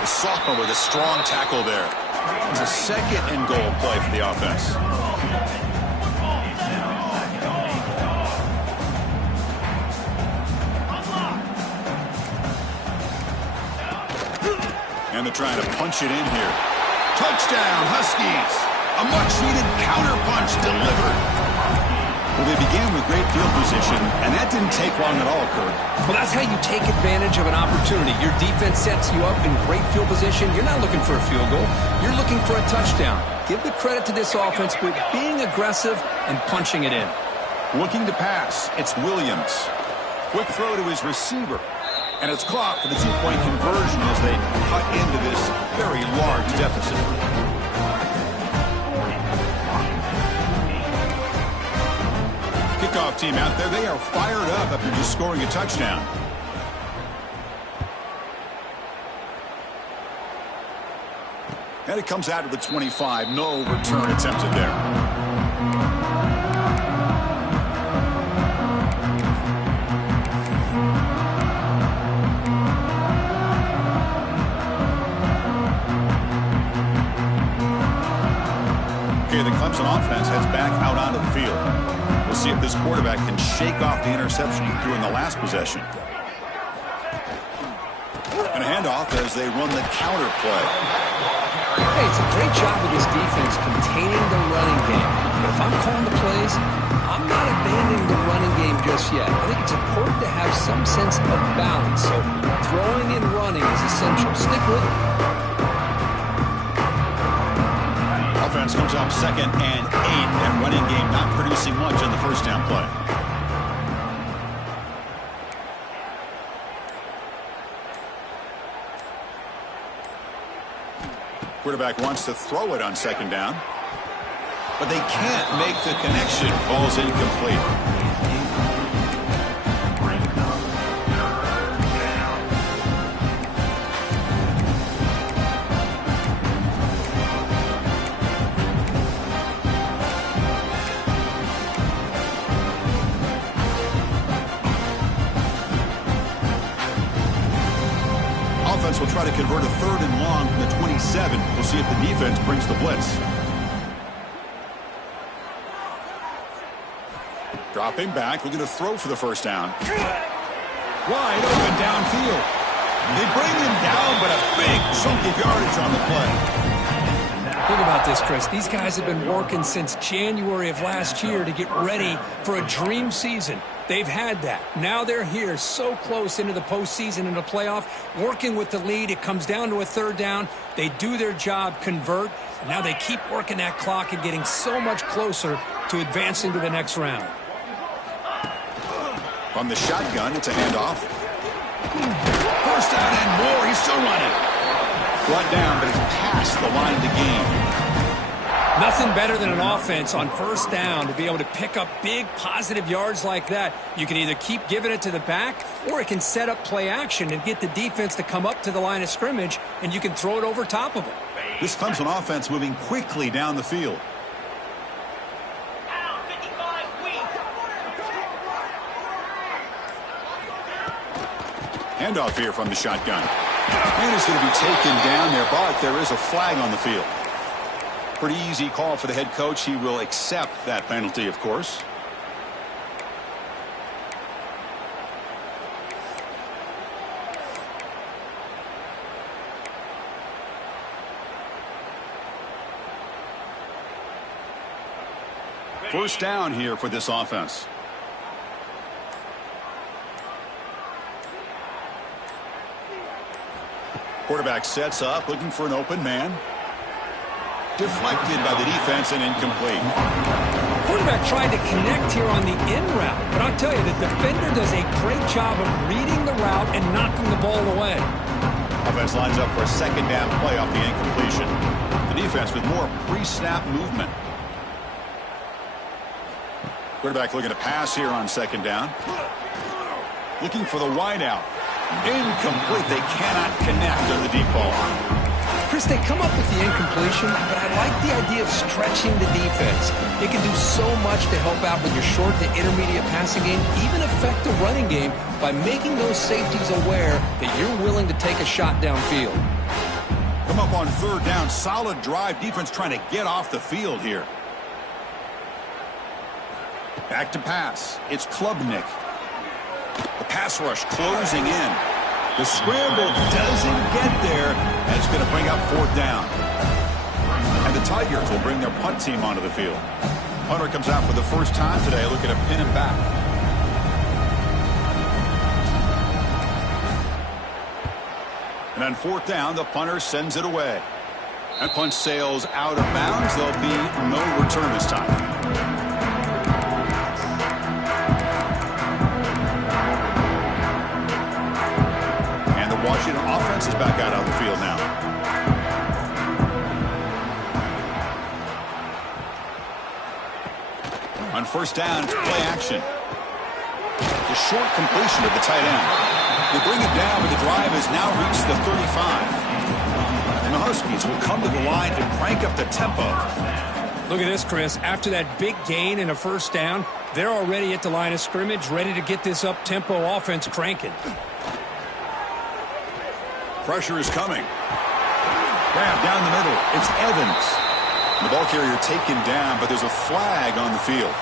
The sophomore with a strong tackle there. It's a 2nd and goal play for the offense. And they're trying to punch it in here. Touchdown, Huskies. A much-needed counter-punch delivered. Well, they began with great field position, and that didn't take long at all, Kurt. Well, that's how you take advantage of an opportunity. Your defense sets you up in great field position. You're not looking for a field goal. You're looking for a touchdown. Give the credit to this offense for being aggressive and punching it in. Looking to pass, it's Williams. Quick throw to his receiver. And it's caught for the 2-point conversion as they cut into this very large deficit. Kickoff team out there, they are fired up after just scoring a touchdown. And it comes out of the 25. No return attempted there. the Clemson offense heads back out onto the field. We'll see if this quarterback can shake off the interception he threw in the last possession. And a handoff as they run the counter play. Hey, it's a great job of this defense containing the running game. But if I'm calling the plays, I'm not abandoning the running game just yet. I think it's important to have some sense of balance. So throwing and running is essential. Stick with it. Offense comes up 2nd and 8. That running game not producing much on the first down play. Quarterback wants to throw it on 2nd down, but they can't make the connection. Ball's incomplete. Will try to convert a 3rd and long from the 27. We'll see if the defense brings the blitz. Dropping back, looking to throw for the first down. Wide open downfield. They bring him down, but a big chunk of yardage on the play. Think about this, Chris. These guys have been working since January of last year to get ready for a dream season. They've had that. Now they're here so close into the postseason and the playoff, working with the lead. It comes down to a 3rd down. They do their job, convert. And now they keep working that clock and getting so much closer to advancing to the next round. From the shotgun, it's a handoff. First down and more. He's still running. Brought down, but he's past the line to gain. Nothing better than an offense on first down to be able to pick up big positive yards like that. You can either keep giving it to the back, or it can set up play action and get the defense to come up to the line of scrimmage, and you can throw it over top of them. This Clemson offense moving quickly down the field. Handoff here from the shotgun. And he's going to be taken down there, but there is a flag on the field. Pretty easy call for the head coach. He will accept that penalty, of course. First down here for this offense. Quarterback sets up, looking for an open man. Deflected by the defense and incomplete. Quarterback tried to connect here on the in route, but I'll tell you, the defender does a great job of reading the route and knocking the ball away. Offense lines up for a 2nd down play off the incompletion. The defense with more pre-snap movement. Quarterback looking to pass here on 2nd down. Looking for the wide out. Incomplete. They cannot connect on the deep ball. Chris, they come up with the incompletion, but I like the idea of stretching the defense. It can do so much to help out with your short to intermediate passing game, even affect the running game by making those safeties aware that you're willing to take a shot downfield. Come up on 3rd down. Solid drive. Defense trying to get off the field here. Back to pass. It's Klubnik. The pass rush closing in. The scramble doesn't get there, and it's going to bring up 4th down. And the Tigers will bring their punt team onto the field. Punter comes out for the first time today, looking to pin him back. And on 4th down, the punter sends it away. That punt sails out of bounds. There'll be no return this time. Washington offense is back out on the field now. On 1st down, it's play action. The short completion of the tight end. They bring it down, but the drive has now reached the 35. And the Huskies will come to the line and crank up the tempo. Look at this, Chris. After that big gain and a 1st down, they're already at the line of scrimmage, ready to get this up-tempo offense cranking. Pressure is coming. Grab down the middle. It's Evans. The ball carrier taken down, but there's a flag on the field.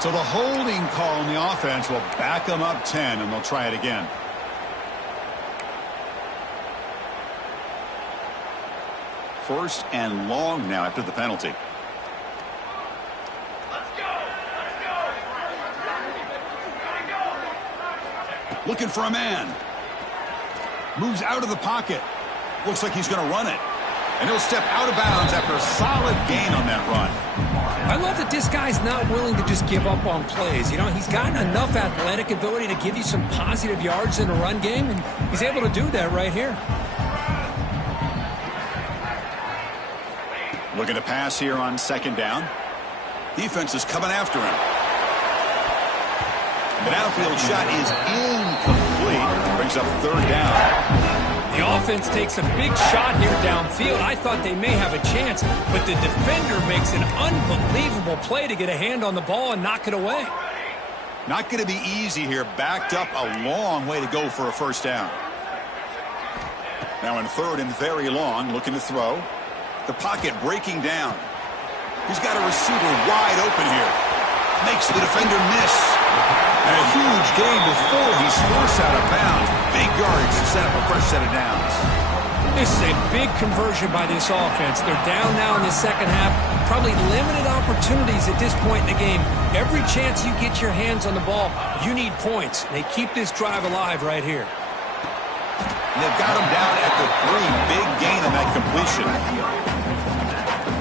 So the holding call on the offense will back them up 10, and they'll try it again. First and long now after the penalty. Looking for a man. Moves out of the pocket. Looks like he's going to run it. And he'll step out of bounds after a solid gain on that run. I love that this guy's not willing to just give up on plays. You know, he's got enough athletic ability to give you some positive yards in a run game, and he's able to do that right here. Looking to pass here on second down. Defense is coming after him. The downfield shot is incomplete. Brings up third down. The offense takes a big shot here downfield. I thought they may have a chance, but the defender makes an unbelievable play to get a hand on the ball and knock it away. Not going to be easy here. Backed up a long way to go for a first down. Now in third and very long, looking to throw. The pocket breaking down. He's got a receiver wide open here. Makes the defender miss. And a huge gain before he's forced out of bounds. Big yardage to set up a fresh set of downs. This is a big conversion by this offense. They're down now in the second half. Probably limited opportunities at this point in the game. Every chance you get your hands on the ball, you need points. They keep this drive alive right here. And they've got him down at the 3. Big gain on that completion.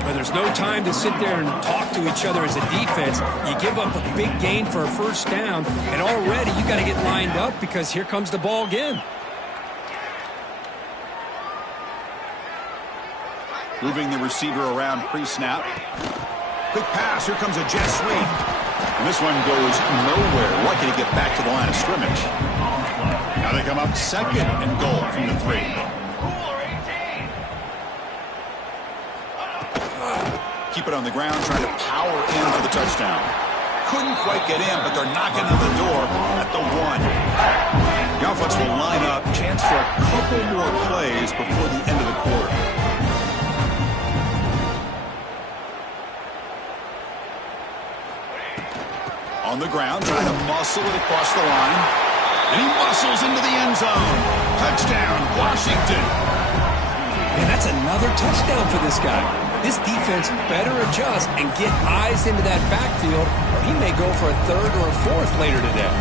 But there's no time to sit there and talk to each other as a defense. You give up a big gain for a first down, and already you got to get lined up because here comes the ball again. Moving the receiver around pre-snap. Quick pass. Here comes a jet sweep. And this one goes nowhere. Lucky to get back to the line of scrimmage. Now they come up second and goal from the 3. Keep it on the ground, trying to power in for the touchdown. Couldn't quite get in, but they're knocking on the door at the 1. The offense will line up. Chance for a couple more plays before the end of the quarter. On the ground, trying to muscle it across the line. And he muscles into the end zone. Touchdown, Washington. And that's another touchdown for this guy. This defense better adjust and get eyes into that backfield, or he may go for a third or a fourth later today.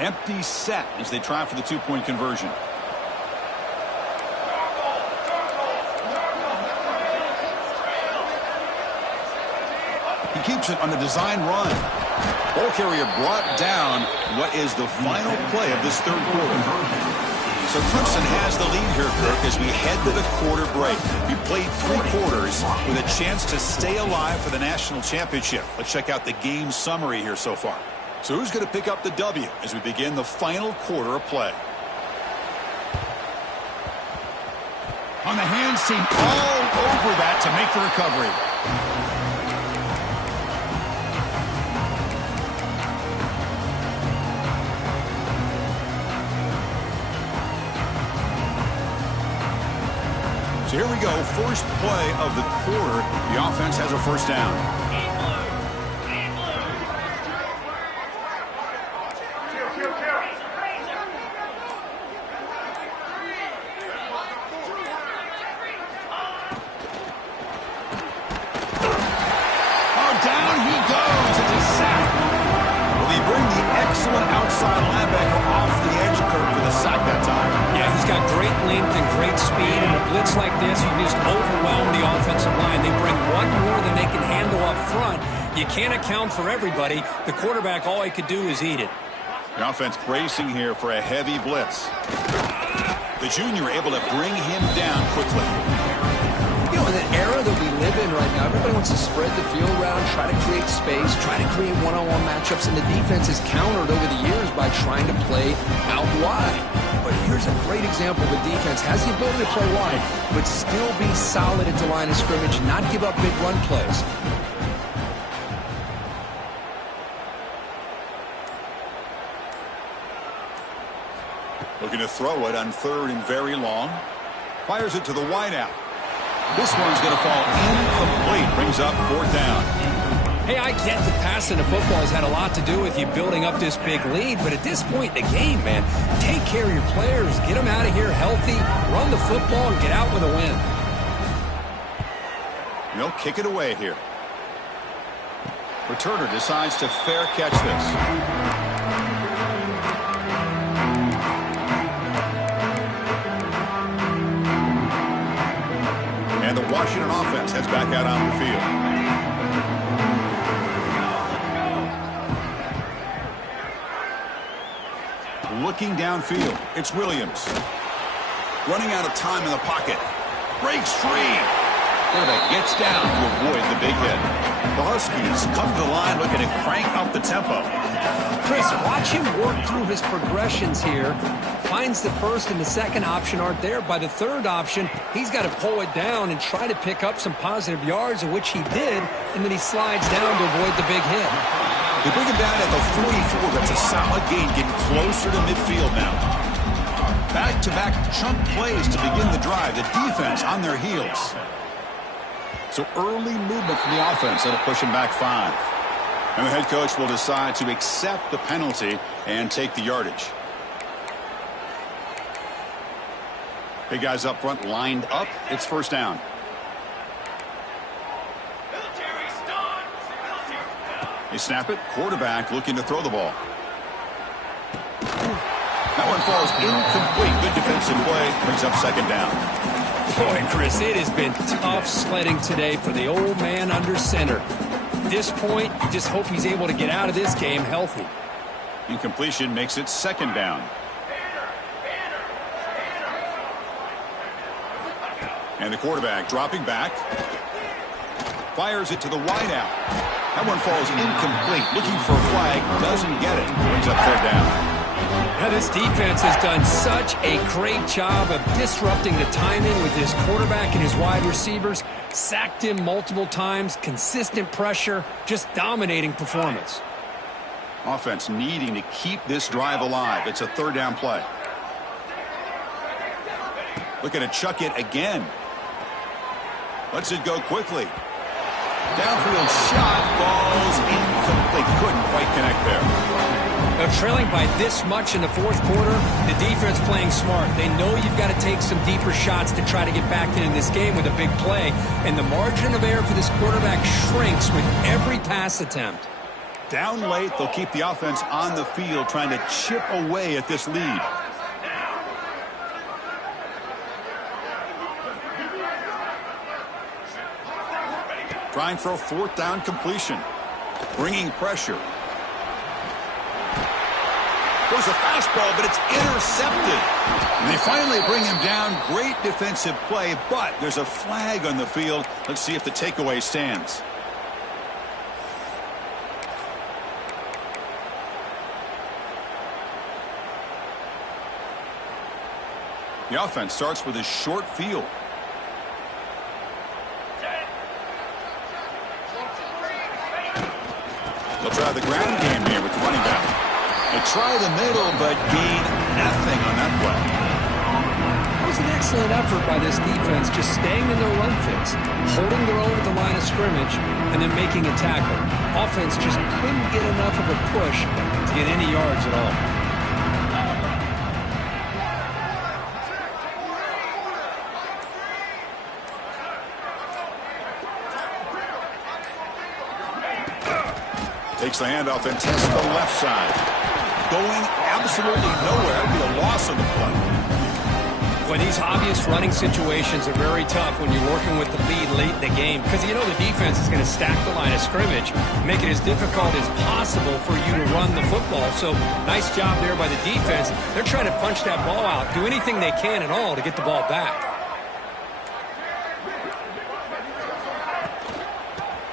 Empty set as they try for the 2-point conversion. He keeps it on the design run. Ball carrier brought down what is the final play of this third quarter. So Clemson has the lead here, Kirk, as we head to the quarter break. We played 3 quarters with a chance to stay alive for the national championship. Let's check out the game summary here so far. So who's going to pick up the W as we begin the final quarter of play? On the hands team all over that to make the recovery. So here we go, first play of the quarter. The offense has a first down. Oh, down he goes. It's a sack. Well, they bring the excellent outside linebacker off the edge curve for the sack that time. Yeah, he's got great length and great speed. In a blitz like this, you just overwhelm the offensive line. They bring one more than they can handle up front. You can't account for everybody. The quarterback, all he could do is eat it. The offense bracing here for a heavy blitz. The junior able to bring him down quickly. You know, in the era that we live in right now, everybody wants to spread the field around, try to create space, try to create one-on-one matchups, and the defense is countered over the years by trying to play out wide. But here's a great example. The defense has the ability to play wide, but still be solid at the line of scrimmage, not give up big run plays. Looking to throw it on 3rd and very long. Fires it to the wideout. This one's going to fall incomplete. Brings up 4th down. Hey, I get that passing the football has had a lot to do with you building up this big lead, but at this point in the game, man, take care of your players. Get them out of here healthy, run the football, and get out with a win. They'll kick it away here. Returner decides to fair catch this. And the Washington offense heads back out on the field. Looking downfield, it's Williams. Running out of time in the pocket. Breaks free. Quarterback gets down to avoid the big hit. The Huskies come to the line looking to crank up the tempo. Chris, watch him work through his progressions here. Finds the first and the second option aren't there. By the third option, he's got to pull it down and try to pick up some positive yards, of which he did, and then he slides down to avoid the big hit. They bring him down at the 44. That's a solid gain, getting closer to midfield now. Back-to-back chunk plays to begin the drive. The defense on their heels. So early movement from the offense that'll push him back 5. And the head coach will decide to accept the penalty and take the yardage. Big guys up front lined up. It's 1st down. They snap it. Quarterback looking to throw the ball. That one falls incomplete. Good defensive play. Brings up 2nd down. Boy, Chris, it has been tough sledding today for the old man under center. At this point, you just hope he's able to get out of this game healthy. Incompletion makes it 2nd down. And the quarterback dropping back. Fires it to the wideout. That one falls incomplete. Looking for a flag. Doesn't get it. Brings up 3rd down. Now, this defense has done such a great job of disrupting the timing with his quarterback and his wide receivers. Sacked him multiple times. Consistent pressure. Just dominating performance. Offense needing to keep this drive alive. It's a 3rd down play. Looking to chuck it again. Lets it go quickly. Downfield shot falls incomplete. Couldn't quite connect there. Now, trailing by this much in the 4th quarter, the defense playing smart. They know you've got to take some deeper shots to try to get back in this game with a big play. And the margin of error for this quarterback shrinks with every pass attempt. Down late, they'll keep the offense on the field trying to chip away at this lead. Trying for a 4th down completion. Bringing pressure. Goes a fastball, but it's intercepted. And they finally bring him down. Great defensive play, but there's a flag on the field. Let's see if the takeaway stands. The offense starts with a short field. They'll try the ground game here with the running back. They try the middle, but gain nothing on that play. That was an excellent effort by this defense, just staying in their run fix, holding their own at the line of scrimmage, and then making a tackle. Offense just couldn't get enough of a push to get any yards at all. Takes the handoff and tests the left side. Going absolutely nowhere. It'll be a loss of the play. Boy, these obvious running situations are very tough when you're working with the lead late in the game because you know the defense is going to stack the line of scrimmage, make it as difficult as possible for you to run the football. So nice job there by the defense. They're trying to punch that ball out, do anything they can at all to get the ball back.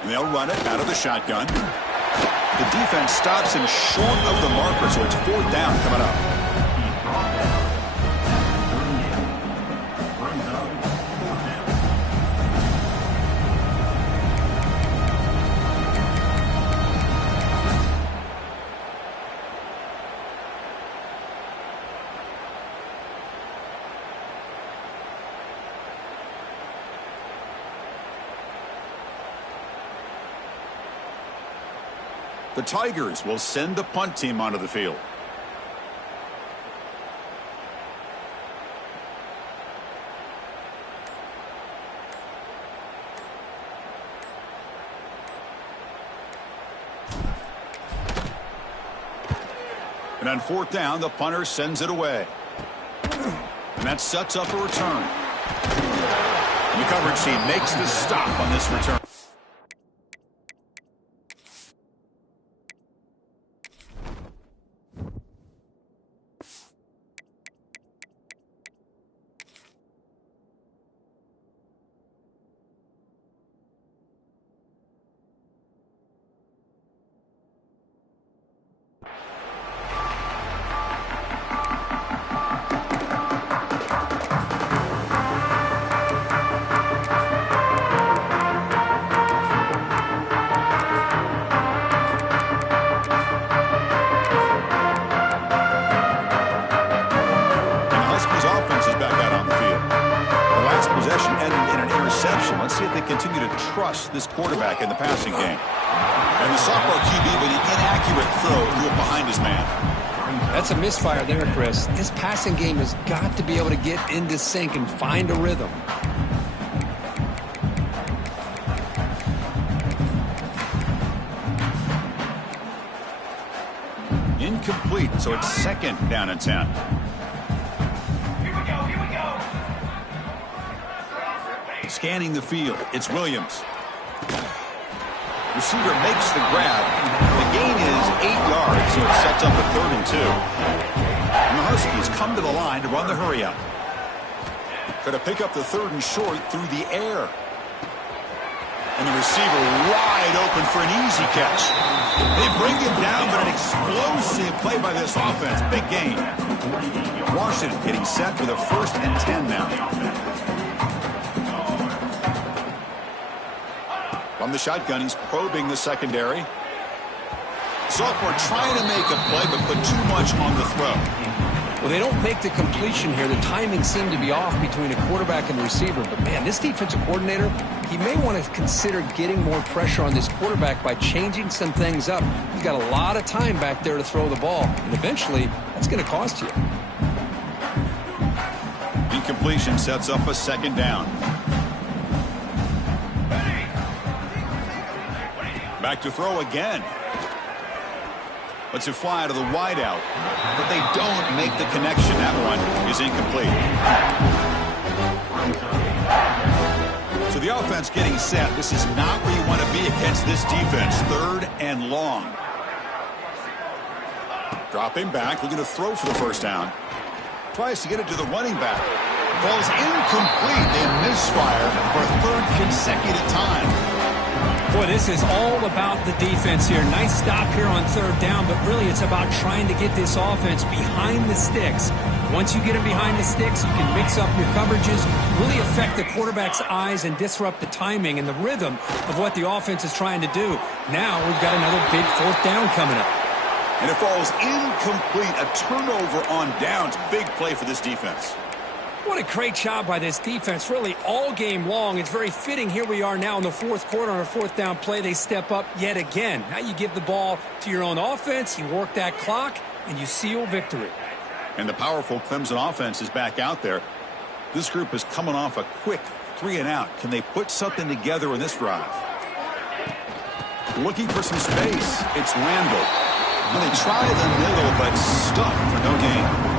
And they'll run it out of the shotgun. The defense stops him short of the marker, so it's 4th down coming up. The Tigers will send the punt team onto the field. And on fourth down, the punter sends it away. And that sets up a return. And the coverage team makes the stop on this return. Let's see if they continue to trust this quarterback in the passing game. And the sophomore QB with an inaccurate throw threw it behind his man. That's a misfire there, Chris. This passing game has got to be able to get into sync and find a rhythm. Incomplete, so it's second down and 10. Scanning the field, it's Williams. Receiver makes the grab. The gain is 8 yards, so it sets up a 3rd and 2. And the Huskies come to the line to run the hurry up. Going to pick up the 3rd and short through the air. And the receiver wide open for an easy catch. They bring him down, but an explosive play by this offense. Big gain. Washington getting set with a 1st and 10 now. From the shotgun, he's probing the secondary. Sophomore trying to make a play, but put too much on the throw. Well, they don't make the completion here. The timing seemed to be off between a quarterback and the receiver. But, man, this defensive coordinator, he may want to consider getting more pressure on this quarterback by changing some things up. He's got a lot of time back there to throw the ball. And eventually, that's going to cost you. Incompletion sets up a 2nd down. Back to throw again. Lets it fly to the wideout. But they don't make the connection. That one is incomplete. So the offense getting set. This is not where you want to be against this defense. 3rd and long. Dropping back. Looking to throw for the 1st down. Tries to get it to the running back. Falls incomplete. They misfire for a 3rd consecutive time. Boy, this is all about the defense here. Nice stop here on 3rd down, but really it's about trying to get this offense behind the sticks. Once you get them behind the sticks, you can mix up your coverages, really affect the quarterback's eyes and disrupt the timing and the rhythm of what the offense is trying to do. Now we've got another big 4th down coming up. And it falls incomplete. A turnover on downs. Big play for this defense. What a great job by this defense, really all game long. It's very fitting. Here we are now in the 4th quarter on a 4th down play. They step up yet again. Now you give the ball to your own offense, you work that clock, and you seal victory. And the powerful Clemson offense is back out there. This group is coming off a quick 3 and out. Can they put something together in this drive? Looking for some space. It's Randall. And they try the middle, but stuffed for no gain.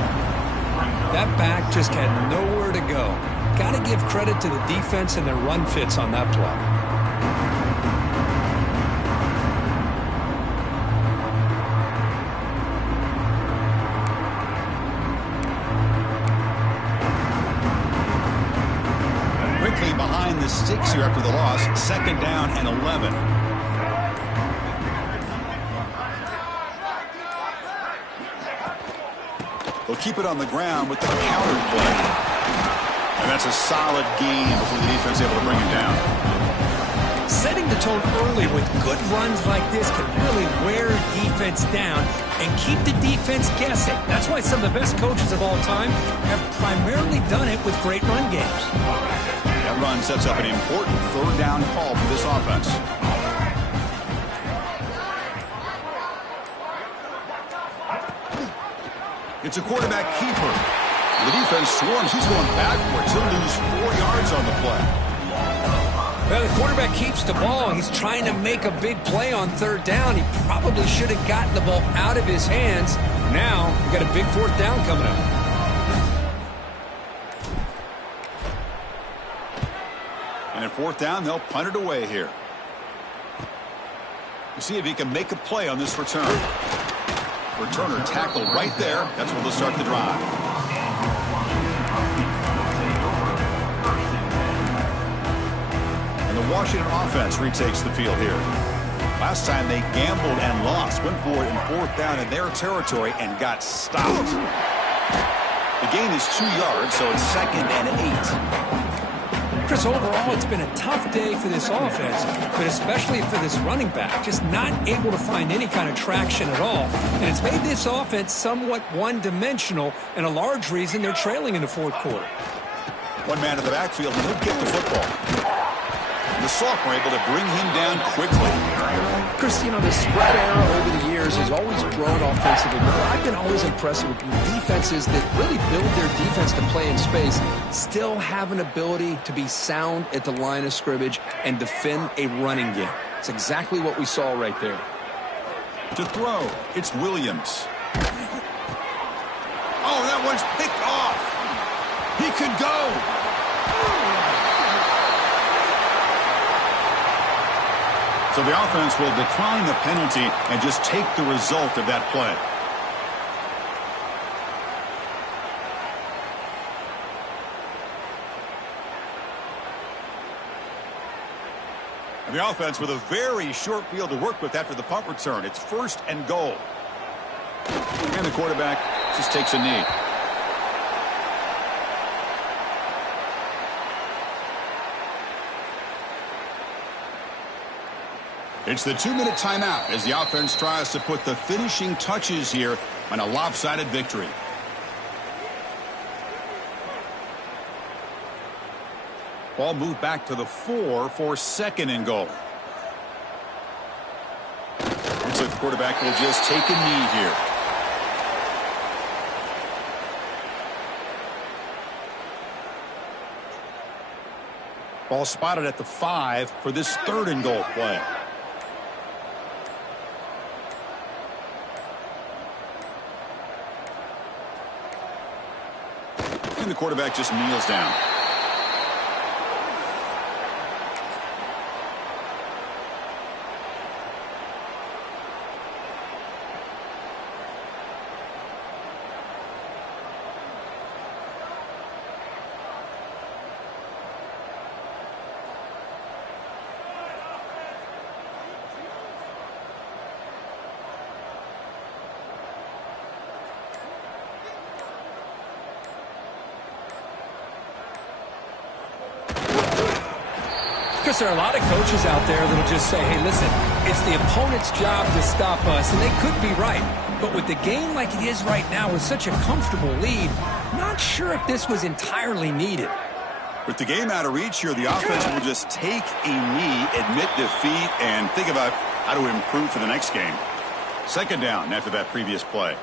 That back just had nowhere to go. Got to give credit to the defense and their run fits on that play. Quickly behind the sticks here after the loss. 2nd down and 11. They'll keep it on the ground with the counter play. And that's a solid gain before the defense is able to bring him down. Setting the tone early with good runs like this can really wear defense down and keep the defense guessing. That's why some of the best coaches of all time have primarily done it with great run games. That run sets up an important 3rd down call for this offense. It's a quarterback keeper. The defense swarms. He's going backwards. He'll lose 4 yards on the play. Well, the quarterback keeps the ball. He's trying to make a big play on third down. He probably should have gotten the ball out of his hands. Now, we've got a big fourth down coming up. And at fourth down, they'll punt it away here. We'll see if he can make a play on this return. Returner tackled right there. That's where they'll start the drive. And the Washington offense retakes the field here. Last time they gambled and lost. Went for it in fourth down in their territory and got stopped. The gain is 2 yards, so it's 2nd and 8. Chris, overall, it's been a tough day for this offense, but especially for this running back, just not able to find any kind of traction at all. And it's made this offense somewhat one-dimensional, and a large reason they're trailing in the fourth quarter. One man in the backfield, and he'll get the football. The Sock were able to bring him down quickly. Chris, you know, the spread era over the years has always grown offensively, but I've been always impressed with defenses that really build their defense to play in space, still have an ability to be sound at the line of scrimmage and defend a running game. It's exactly what we saw right there. To throw, it's Williams. Oh, that one's picked off. He could go. So the offense will decline the penalty and just take the result of that play. And the offense with a very short field to work with after the punt return. It's 1st and goal. And the quarterback just takes a knee. It's the 2-minute timeout as the offense tries to put the finishing touches here on a lopsided victory. Ball moved back to the 4 for 2nd and goal. Looks like the quarterback will just take a knee here. Ball spotted at the 5 for this 3rd and goal play. And the quarterback just kneels down. There are a lot of coaches out there that will just say, hey, listen, it's the opponent's job to stop us, and they could be right. But with the game like it is right now with such a comfortable lead, not sure if this was entirely needed. With the game out of reach here, the offense will just take a knee, admit defeat, and think about how to improve for the next game. 2nd down after that previous play.